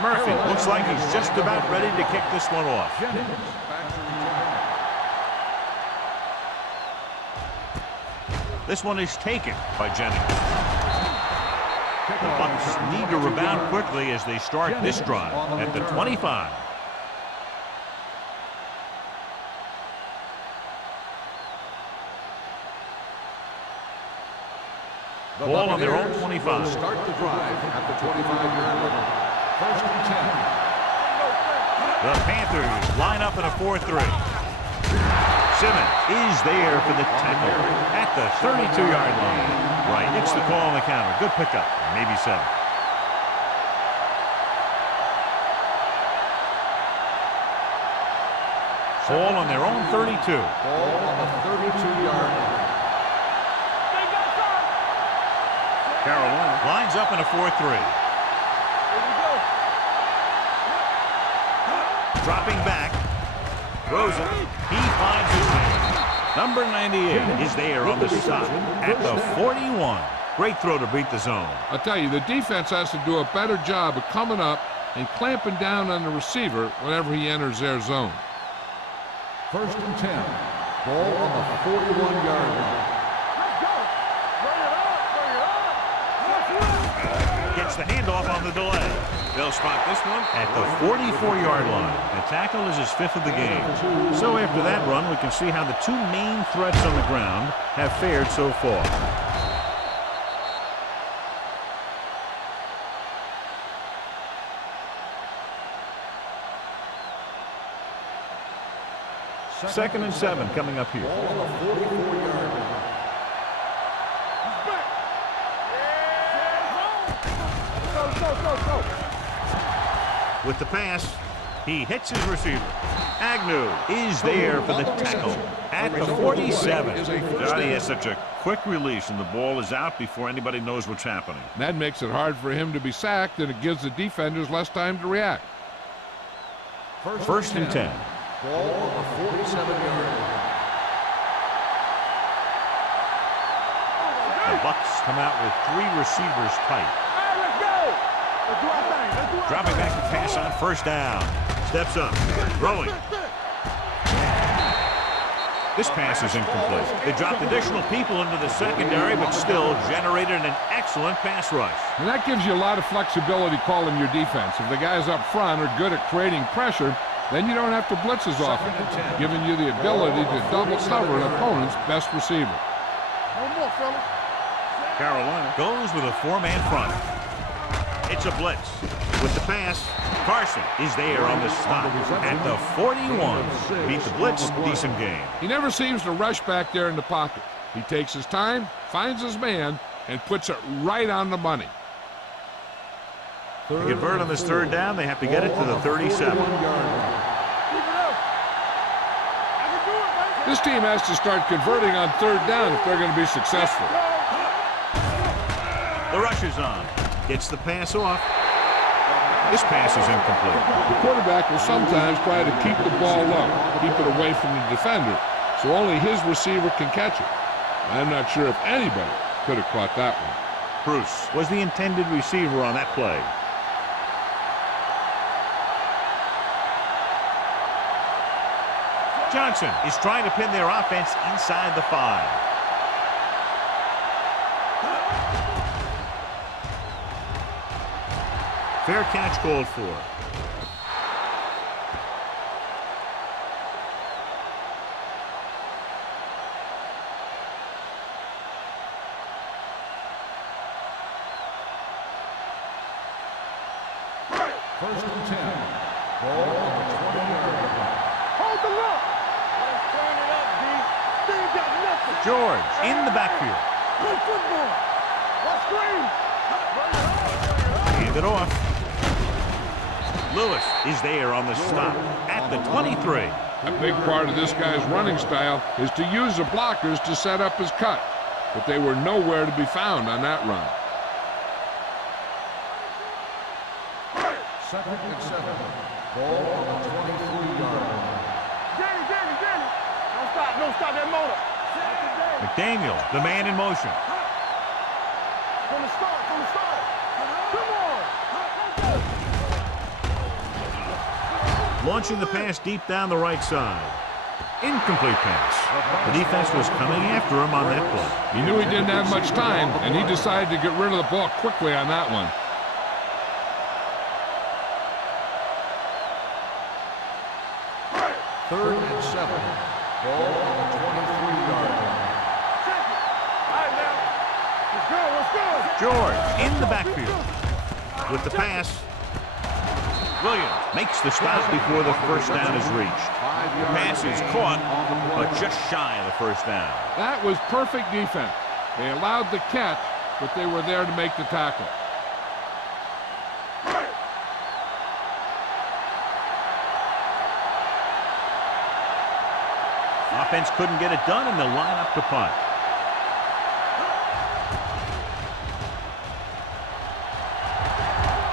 Murphy looks like he's just about ready to kick this one off. Jennings back to return. This one is taken by Jennings. The Bucs need to rebound quickly as they start this drive at the 25. Ball on their own 25. Start the drive at the 25-yard line. 1st and 10. The Panthers line up in a 4-3. Simmons is there for the tackle at the 32-yard line. Right, it's the call on the counter. Good pickup, maybe 7. Ball on their own 32. Ball on the 32-yard line. Carolina lines up in a 4-3. Dropping back. Throws it. He finds his man. Number 98 is there on the stop at the 41. Great throw to beat the zone. I'll tell you, the defense has to do a better job of coming up and clamping down on the receiver whenever he enters their zone. 1st and 10. Ball on the 41-yard line. Let's go. Bring it up. Bring it up. Let's run. Gets the handoff on the delay. They'll spot this one At the 44-yard line. The tackle is his 5th of the game. So after that run, we can see how the two main threats on the ground have fared so far. Second and 7 coming up here. Ball on the 44-yard line. Go. With the pass, he hits his receiver. Agnew is there for the tackle at the 47. Johnny has such a quick release, and the ball is out before anybody knows what's happening. That makes it hard for him to be sacked, and it gives the defenders less time to react. First and 10. Ball on the 47-yard line. The Bucs come out with 3 receivers tight. Hey, let's go. Let's do our thing. Let's do our Dropping thing. back to pass on first down. Steps up. Throwing. This pass is incomplete. They dropped additional people into the secondary, but still generated an excellent pass rush. And that gives you a lot of flexibility calling your defense. If the guys up front are good at creating pressure, then you don't have to blitz as often, giving you the ability to double cover an opponent's best receiver. No more, fellas. Carolina goes with a 4-man front. It's a blitz. With the pass, Carson is there on the stop at the 41. Beat the blitz, decent game. He never seems to rush back there in the pocket. He takes his time, finds his man, and puts it right on the money. To convert on this third down, they have to get it to the 37. This team has to start converting on third down if they're going to be successful. The rush is on. Gets the pass off. This pass is incomplete. The quarterback will sometimes try to keep the ball low, keep it away from the defender, so only his receiver can catch it. I'm not sure if anybody could have caught that one. Bruce was the intended receiver on that play. Johnson is trying to pin their offense inside the 5. Fair catch called for. First and 10. Ball on the 20-yard line. Hold the look. Let's turn it up, D. They got nothing. George in the backfield. Play football. Let's scream. Hand it off. Lewis is there on the stop at the 23. A big part of this guy's running style is to use the blockers to set up his cut, but they were nowhere to be found on that run. Second and 7. Ball on the 23-yard line. Danny. Don't stop that motor. McDaniel, the man in motion. From the start. Come on. Launching the pass deep down the right side. Incomplete pass. The defense was coming after him on that play. He knew he didn't have much time, and he decided to get rid of the ball quickly on that one. Third and 7. Ball on the 23-yard line. All right, now. Let's go. George in the backfield. With the pass, Williams makes the stop before the first down is reached. The pass is caught, but just shy of the first down. That was perfect defense. They allowed the catch, but they were there to make the tackle. Offense couldn't get it done, and they'll line up to punt.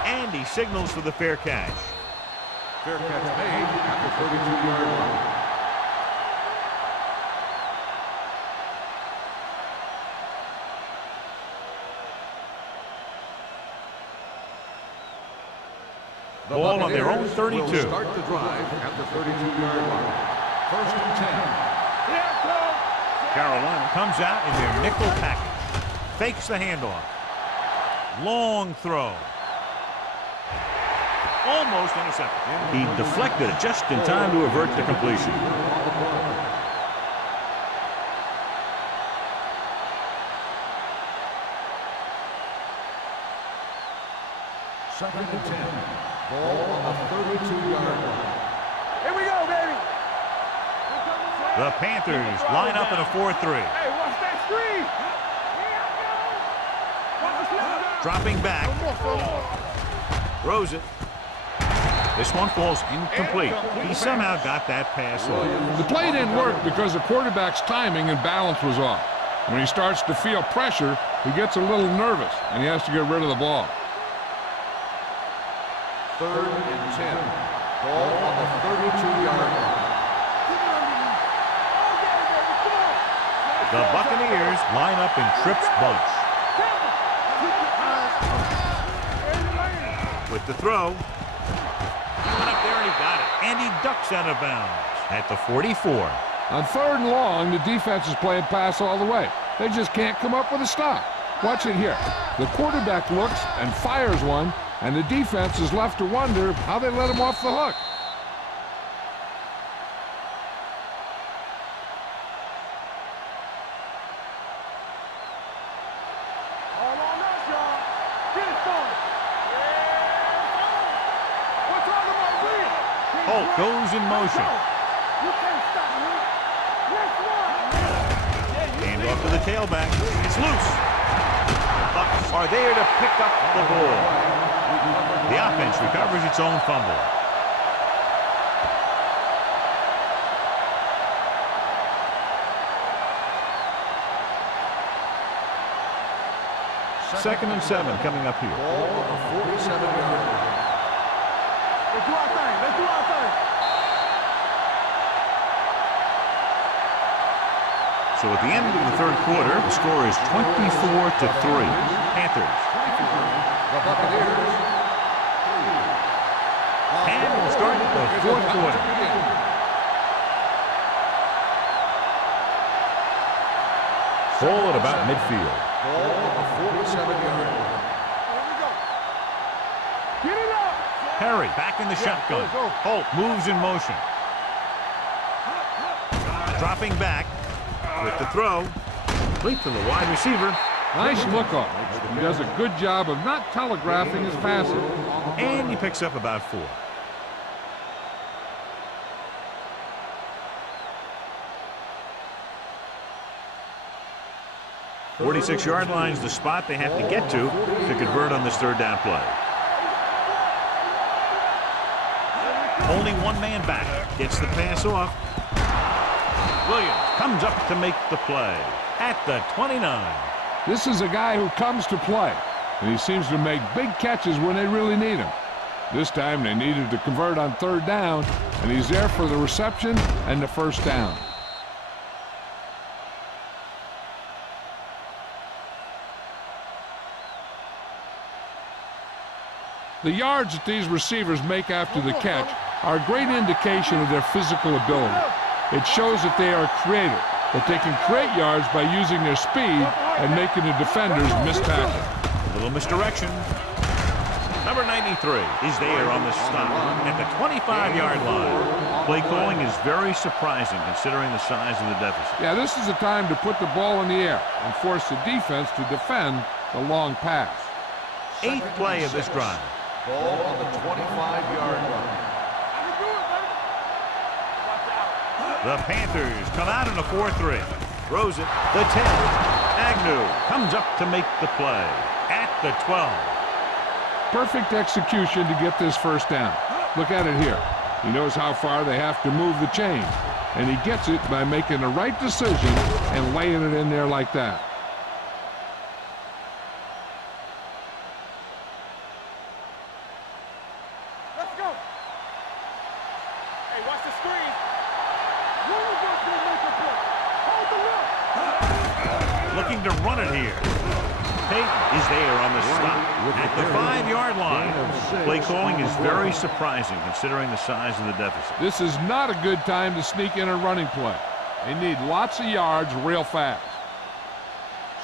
And he signals for the fair catch. Fair catch made at the 32-yard line. Ball on their own 32. Will start the drive at the 32-yard line. First and 10. Carolina comes out in their nickel package. Fakes the handoff. Long throw. Almost intercepted. He deflected it just in time to avert the completion. Second and 10. Ball on the 32-yard line. Here we go, baby. The Panthers line up in a 4-3. Hey, watch that screen. Dropping back. Throws it. This one falls incomplete. He somehow got that pass off. The play didn't work because the quarterback's timing and balance was off. When he starts to feel pressure, he gets a little nervous, and he has to get rid of the ball. Third and 10. Ball on the 32-yard line. The Buccaneers line up in trips bunch. With the throw. He went up there and he got it. And he ducks out of bounds at the 44. On third and long, the defense is playing pass all the way. They just can't come up with a stop. Watch it here. The quarterback looks and fires one, and the defense is left to wonder how they let him off the hook. All on us, y'all. Get it started. We're talking about William. Holt goes in motion. You can't stop me. Next one. Hand off to the tailback. It's loose. Bucks are there to pick up the ball. The offense recovers its own fumble. Second and 7 coming up here. Ball on the 47-yard line. Let's do our thing. Let's do our thing. So at the end of the third quarter, the score is 24-3. Panthers. The Buccaneers. And we'll start the fourth quarter. Ball at about midfield. Ball on the 47-yard line. Here we go. Get it up. Harry back in the shotgun. Holt moves in motion. Dropping back with the throw. Complete to the wide receiver. Nice look off. He does a good job of not telegraphing his passing. And he picks up about 4. "46-yard line is the spot they have to get to convert on this third down play. Only one man back. Gets the pass off. Williams comes up to make the play at the 29. This is a guy who comes to play, and he seems to make big catches when they really need him. This time they needed to convert on third down, and he's there for the reception and the first down. The yards that these receivers make after the catch are a great indication of their physical ability. It shows that they are creative, that they can create yards by using their speed and making the defenders miss tackle. A little misdirection. Number 93 is there on the stop at the 25-yard line. Play calling is very surprising considering the size of the deficit. Yeah, this is the time to put the ball in the air and force the defense to defend the long pass. 8th play of this drive. Ball on the 25-yard line. The Panthers come out in a 4-3. Throws it. The 10. Agnew comes up to make the play at the 12. Perfect execution to get this first down. Look at it here. He knows how far they have to move the chain, and he gets it by making the right decision and laying it in there like that. Let's go. Hey, watch the screen. Looking to run it here. Peyton is there on the stop at the 5-yard line. Play calling is very surprising considering the size of the deficit. This is not a good time to sneak in a running play. They need lots of yards real fast.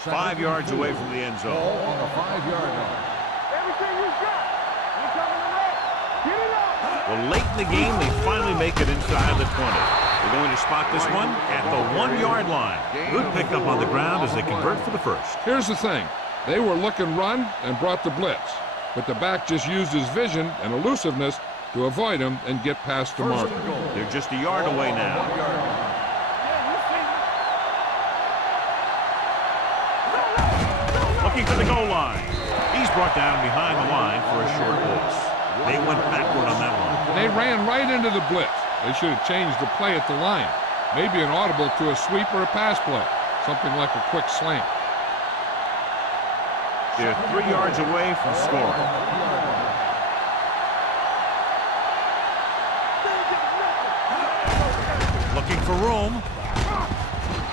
5 yards away from the end zone. Ball on the 5-yard line. Everything you got. You coming to red. Get it up. Well, late in the game, they finally make it inside the 20. They're going to spot this one at the 1-yard line. Good pickup on the ground as they convert for the first. Here's the thing. They were looking run and brought the blitz, but the back just used his vision and elusiveness to avoid him and get past the marker. They're just a yard away now. Looking for the goal line. He's brought down behind the line for a short loss. They went backward on that one. They ran right into the blitz. They should have changed the play at the line. Maybe an audible to a sweep or a pass play. Something like a quick slant. They're 3 yards away from scoring. Looking for room.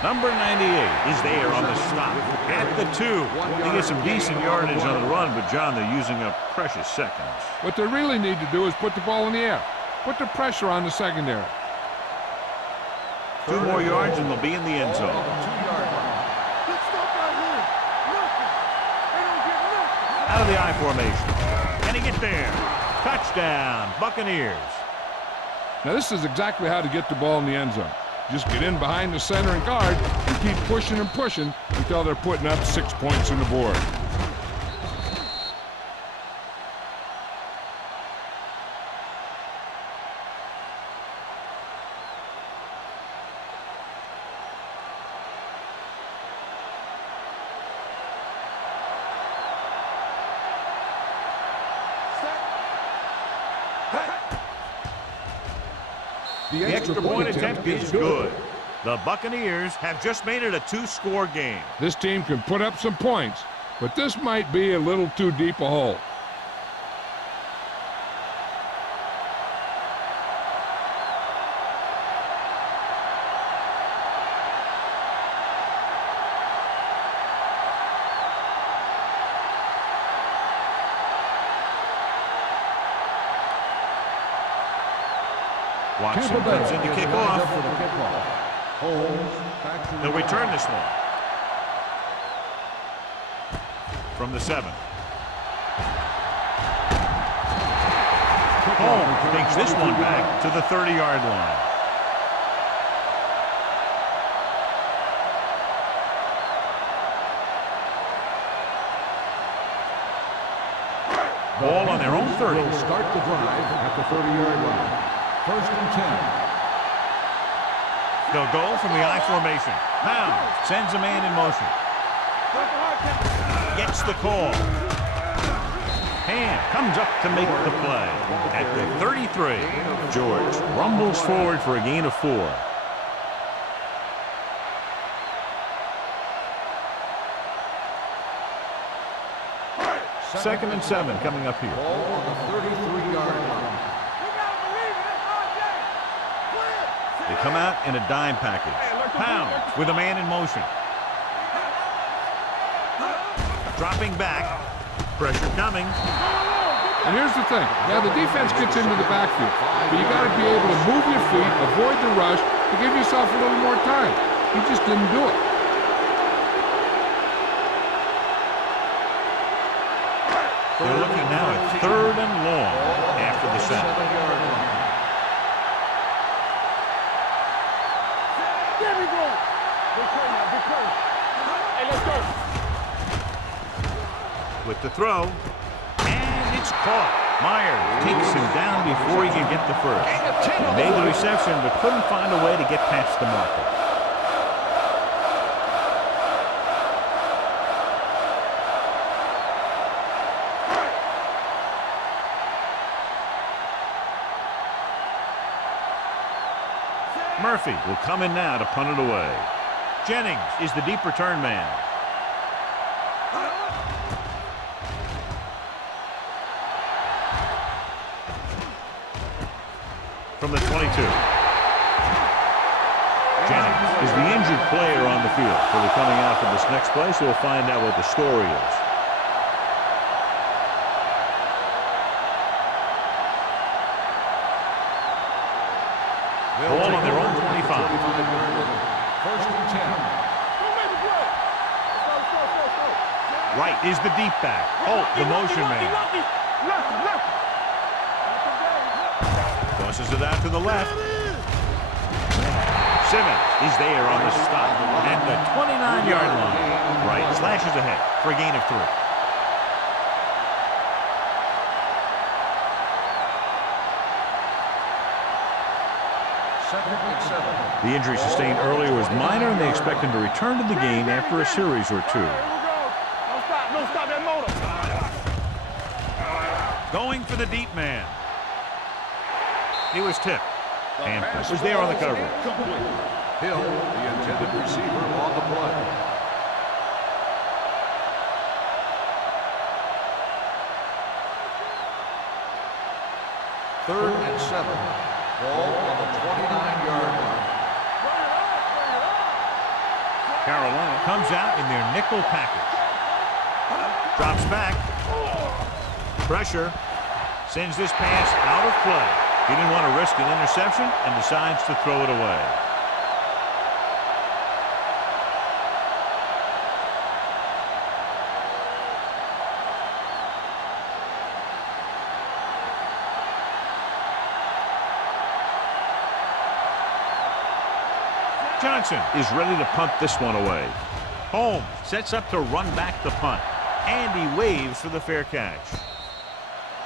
Number 98 is there on the stop. At the 2. They get some decent yardage on the run, but, John, they're using up precious seconds. What they really need to do is put the ball in the air. Put the pressure on the secondary. 2 more yards and they'll be in the end zone. Out of the I formation. Can he get there? Touchdown, Buccaneers. Now, this is exactly how to get the ball in the end zone. Just get in behind the center and guard and keep pushing and pushing until they're putting up 6 points on the board. The extra point attempt is good. The Buccaneers have just made it a 2-score game. This team can put up some points, but this might be a little too deep a hole. Watson comes in to kick off. They'll return this one. From the 7. Holmes takes this one back to the 30-yard line. Ball on their own 30. Start the drive at the 30-yard line. 1st and 10. They'll go from the I formation. Pound sends a man in motion. Gets the call. Hand comes up to make the play. At the 33, George rumbles forward for a gain of 4. Second and 7 coming up here. Ball on the 33-yard line. They come out in a dime package. Pound with a man in motion. Dropping back. Pressure coming. And here's the thing. Now, the defense gets into the backfield, but you got to be able to move your feet, avoid the rush, to give yourself a little more time. He just didn't do it. They're looking now at 3rd and long after the sack. There we go. Hey, let's go. With the throw, and it's caught. Myers takes him down before he can get the first. He made the reception, but couldn't find a way to get past the marker. Murphy will come in now to punt it away. Jennings is the deep return man. From the 22. Jennings is the injured player on the field. He'll be coming out for this next play, so we'll find out what the story is. Ball on their own 25. First and 10. Don't make the play. Let's go. Right is the deep back. Oh, the motion man. Left. Tosses it out to the left. Simmons is there on the stop at the 29-yard line. Right slashes ahead for a gain of 3. Second and 7. The injury sustained earlier was minor, and they expect him to return to the game after a series or 2. Here we go. Don't stop that motor. Going for the deep man. He was tipped. And was there on the coverage. Hill, the intended receiver, on the play. Third and 7. Ball on the 29-yard line. Carolina comes out in their nickel package. Drops back. Pressure. Sends this pass out of play. He didn't want to risk an interception and decides to throw it away. Johnson is ready to punt this one away. Holmes sets up to run back the punt. And he waves for the fair catch.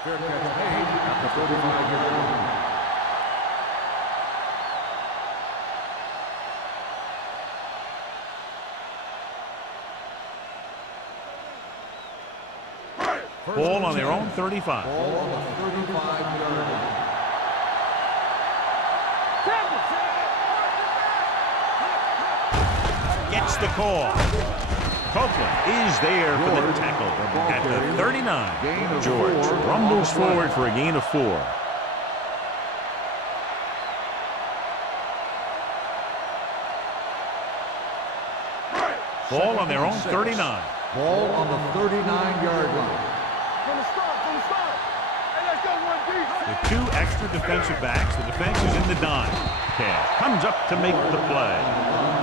Fair catch made at the 35-yard line. Ball on their own 35. Ball on the 35-yard line. Gets the call. Copeland is there for the tackle at the 39. George rumbles forward for a gain of 4. Ball on their own 39. Ball on the 39-yard line. From the start. Hey, let's go, one deep. With 2 extra defensive backs, the defense is in the dime. Cash comes up to make the play.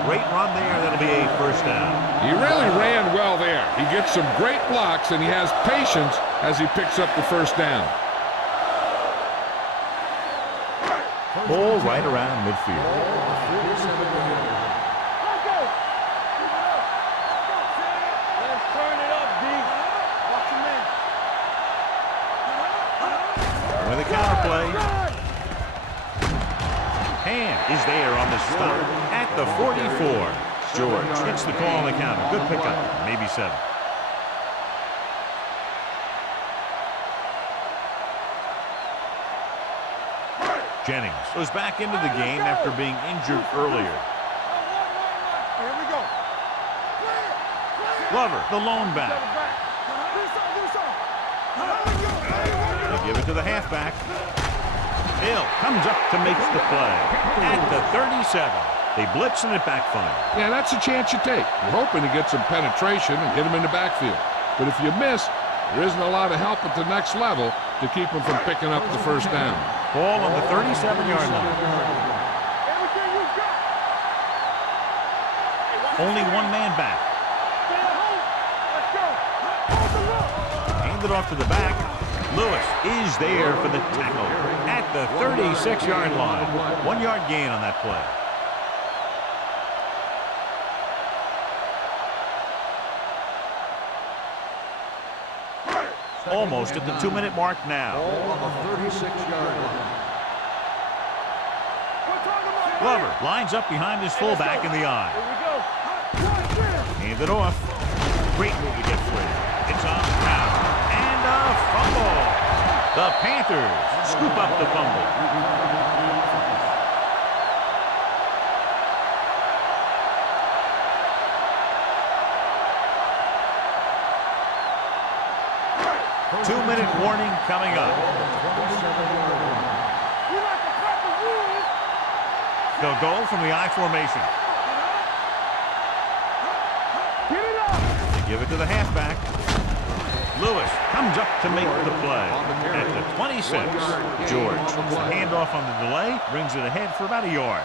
Great run there. That'll be a first down. He really ran well there. He gets some great blocks, and he has patience as he picks up the first down. Ball right around midfield. Let's go. Let's turn it up, D. Watch him in. With a counterplay. Hand is there on the stop at the 44. George gets the call on the counter. Good pickup. Maybe 7. Jennings goes back into the game after being injured earlier. Here we go. Glover, the lone back. They give it to the halfback. Hill comes up to make the play at the 37. They blitz and it backfires. Yeah, that's a chance you take. You're hoping to get some penetration and hit him in the backfield. But if you miss, there isn't a lot of help at the next level to keep him from picking up the first down. Ball on the 37-yard line. Everything you got. Only 1 man back. Let's go. Hand it off to the back. Lewis is there for the tackle at the 36-yard line. 1-yard gain on that play. Almost at the 2-minute mark now. Ball on the 36-yard line. Glover lines up behind his fullback in the eye. Hand it off. Great move to get free. It's on out. And a fumble. The Panthers scoop up the fumble. Two-minute warning coming up. They'll go from the I formation. They give it to the halfback. Lewis comes up to make the play at the 26. George, the handoff on the delay, brings it ahead for about a yard.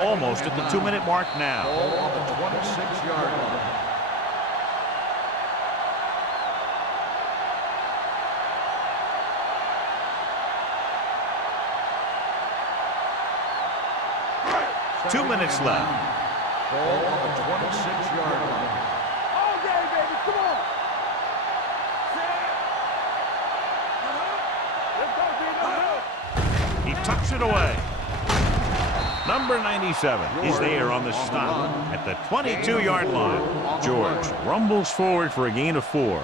almost at the 2-minute mark now. Ball on the 26-yard line. Two minutes left. Ball on the 26-yard line. All day, baby. Come on. Let's go, D. He tucks it away. Number 97 is there on the stop at the 22-yard line. George rumbles forward for a gain of 4.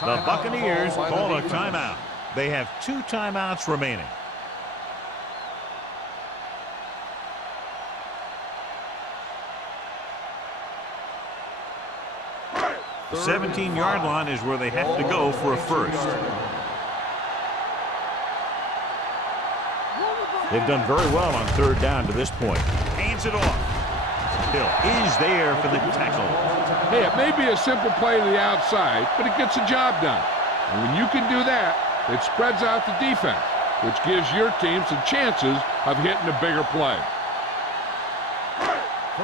The Buccaneers call a timeout. They have 2 timeouts remaining. The 17-yard line is where they have to go for a first. They've done very well on 3rd down to this point. Hands it off. Hill is there for the tackle. Hey, it may be a simple play to the outside, but it gets the job done. And when you can do that, it spreads out the defense, which gives your team some chances of hitting a bigger play.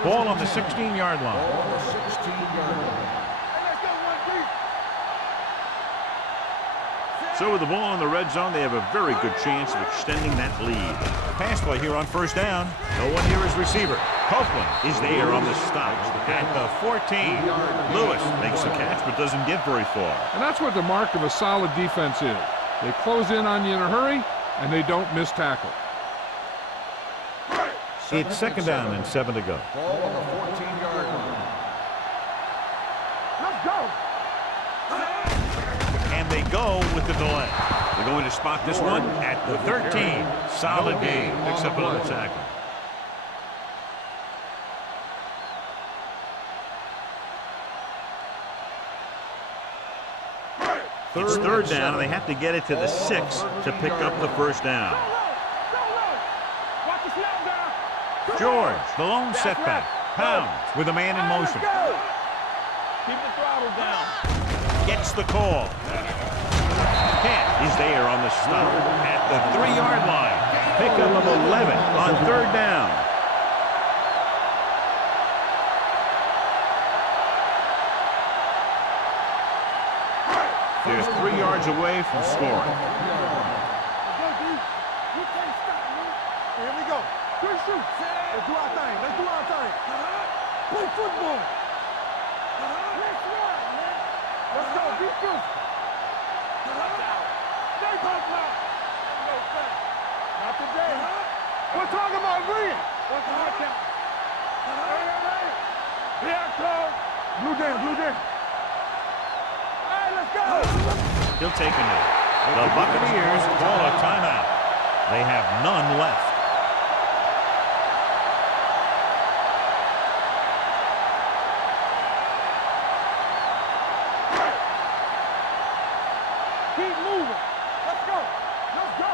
Ball on the 16-yard line. Ball on the 16-yard line. So with the ball in the red zone, they have a very good chance of extending that lead. Pass play here on 1st down. No one here is receiver. Copeland is there on the stop at the 14. Lewis makes the catch but doesn't get very far. And that's what the mark of a solid defense is. They close in on you in a hurry, and they don't miss tackle. It's 2nd down and 7 to go. Ball on the 14-yard line. Let's go. And they go with the delay. They're going to spot this one at the 13. Solid game, except on the tackle. It's 3rd down, and they have to get it to the 6 to pick up the 1st down. Watch the snap down. George, the lone setback. Pounds with a man in motion. Keep the throttle down. Gets the call. Kent is there on the stop at the 3-yard line. Pickup of 11 on 3rd down. They're 3 yards away from scoring. You can't stop me. Here we go. Quick shoot. Let's do our thing. Let's do our thing. Play football. Let's run, man. Let's go. Be good. Stay pumped now. Not today. We're talking about green. What's the hot count? Hey. Yeah, close. Blue down, blue down. Hey, let's go. He'll take a knee. The Buccaneers call a timeout. They have none left. Keep moving. Let's go. Let's go.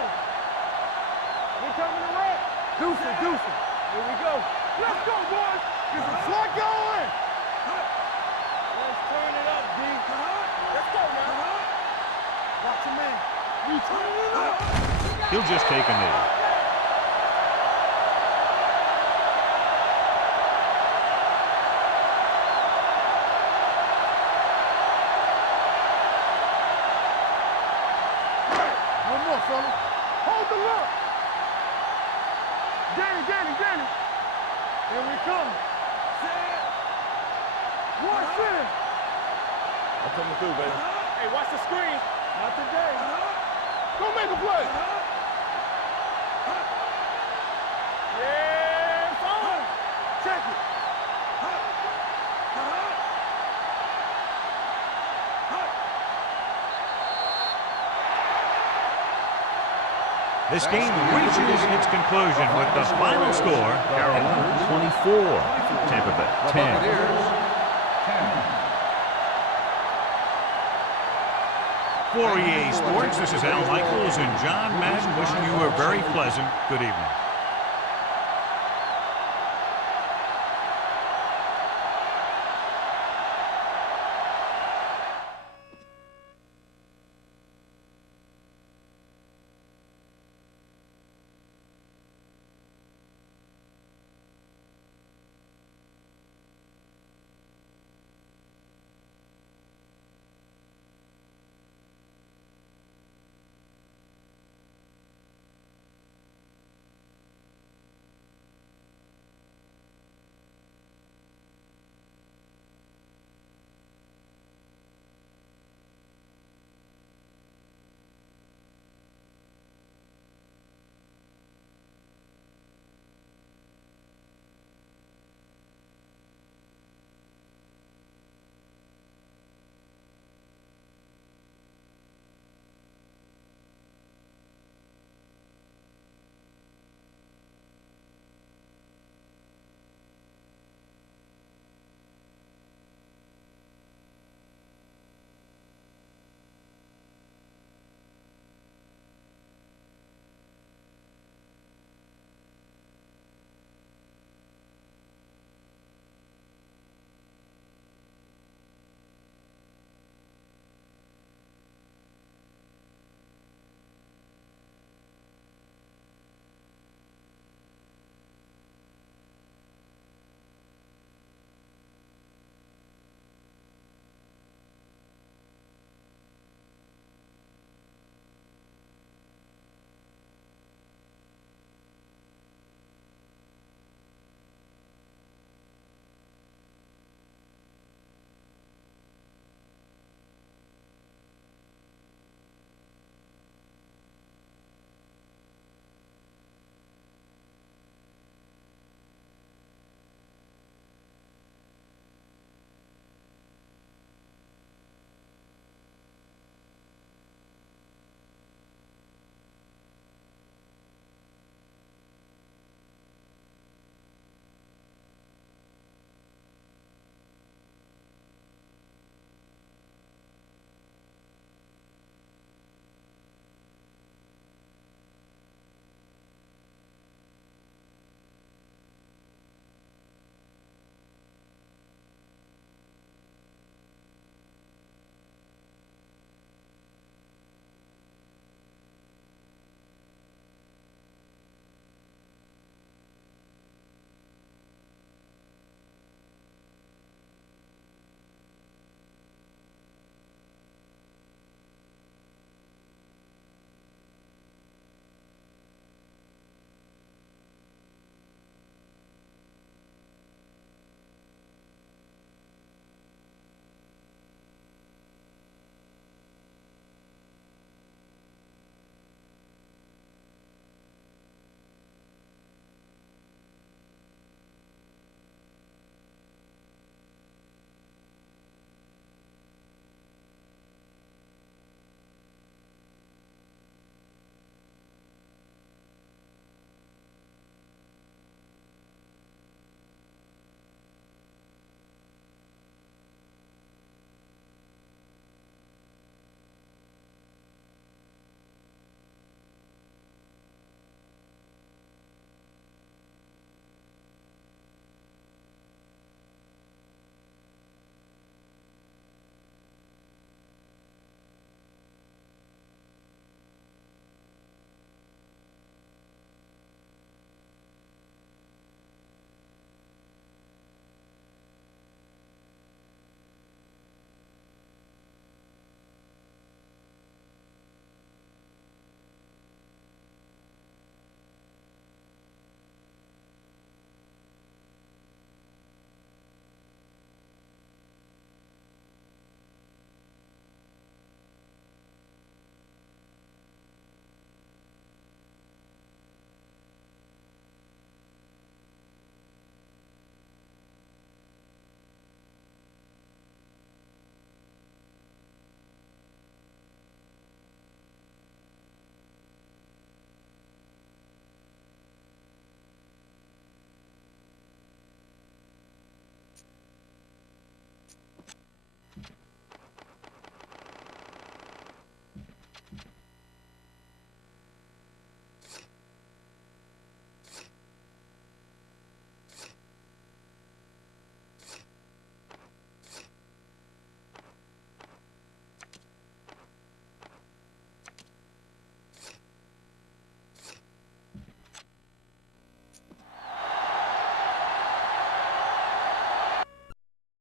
We coming to red. Deuce it. Here we go. Let's go, boys. Get the flood going. Let's turn it up, D. Let's go, man. Watch him in. We turn it up. He'll just take a knee. One more, fella. Hold the look. Danny. Here we come. Watch this. I'm coming through, baby. Hey, watch the screen. Not today. Go make a play. Yeah, it's on. Check it. This game reaches its conclusion with the final score, Carolina 24, Tampa Bay 10. Buccaneers, 10. For EA Sports, this is Al Michaels and John Madden wishing you a very pleasant good evening.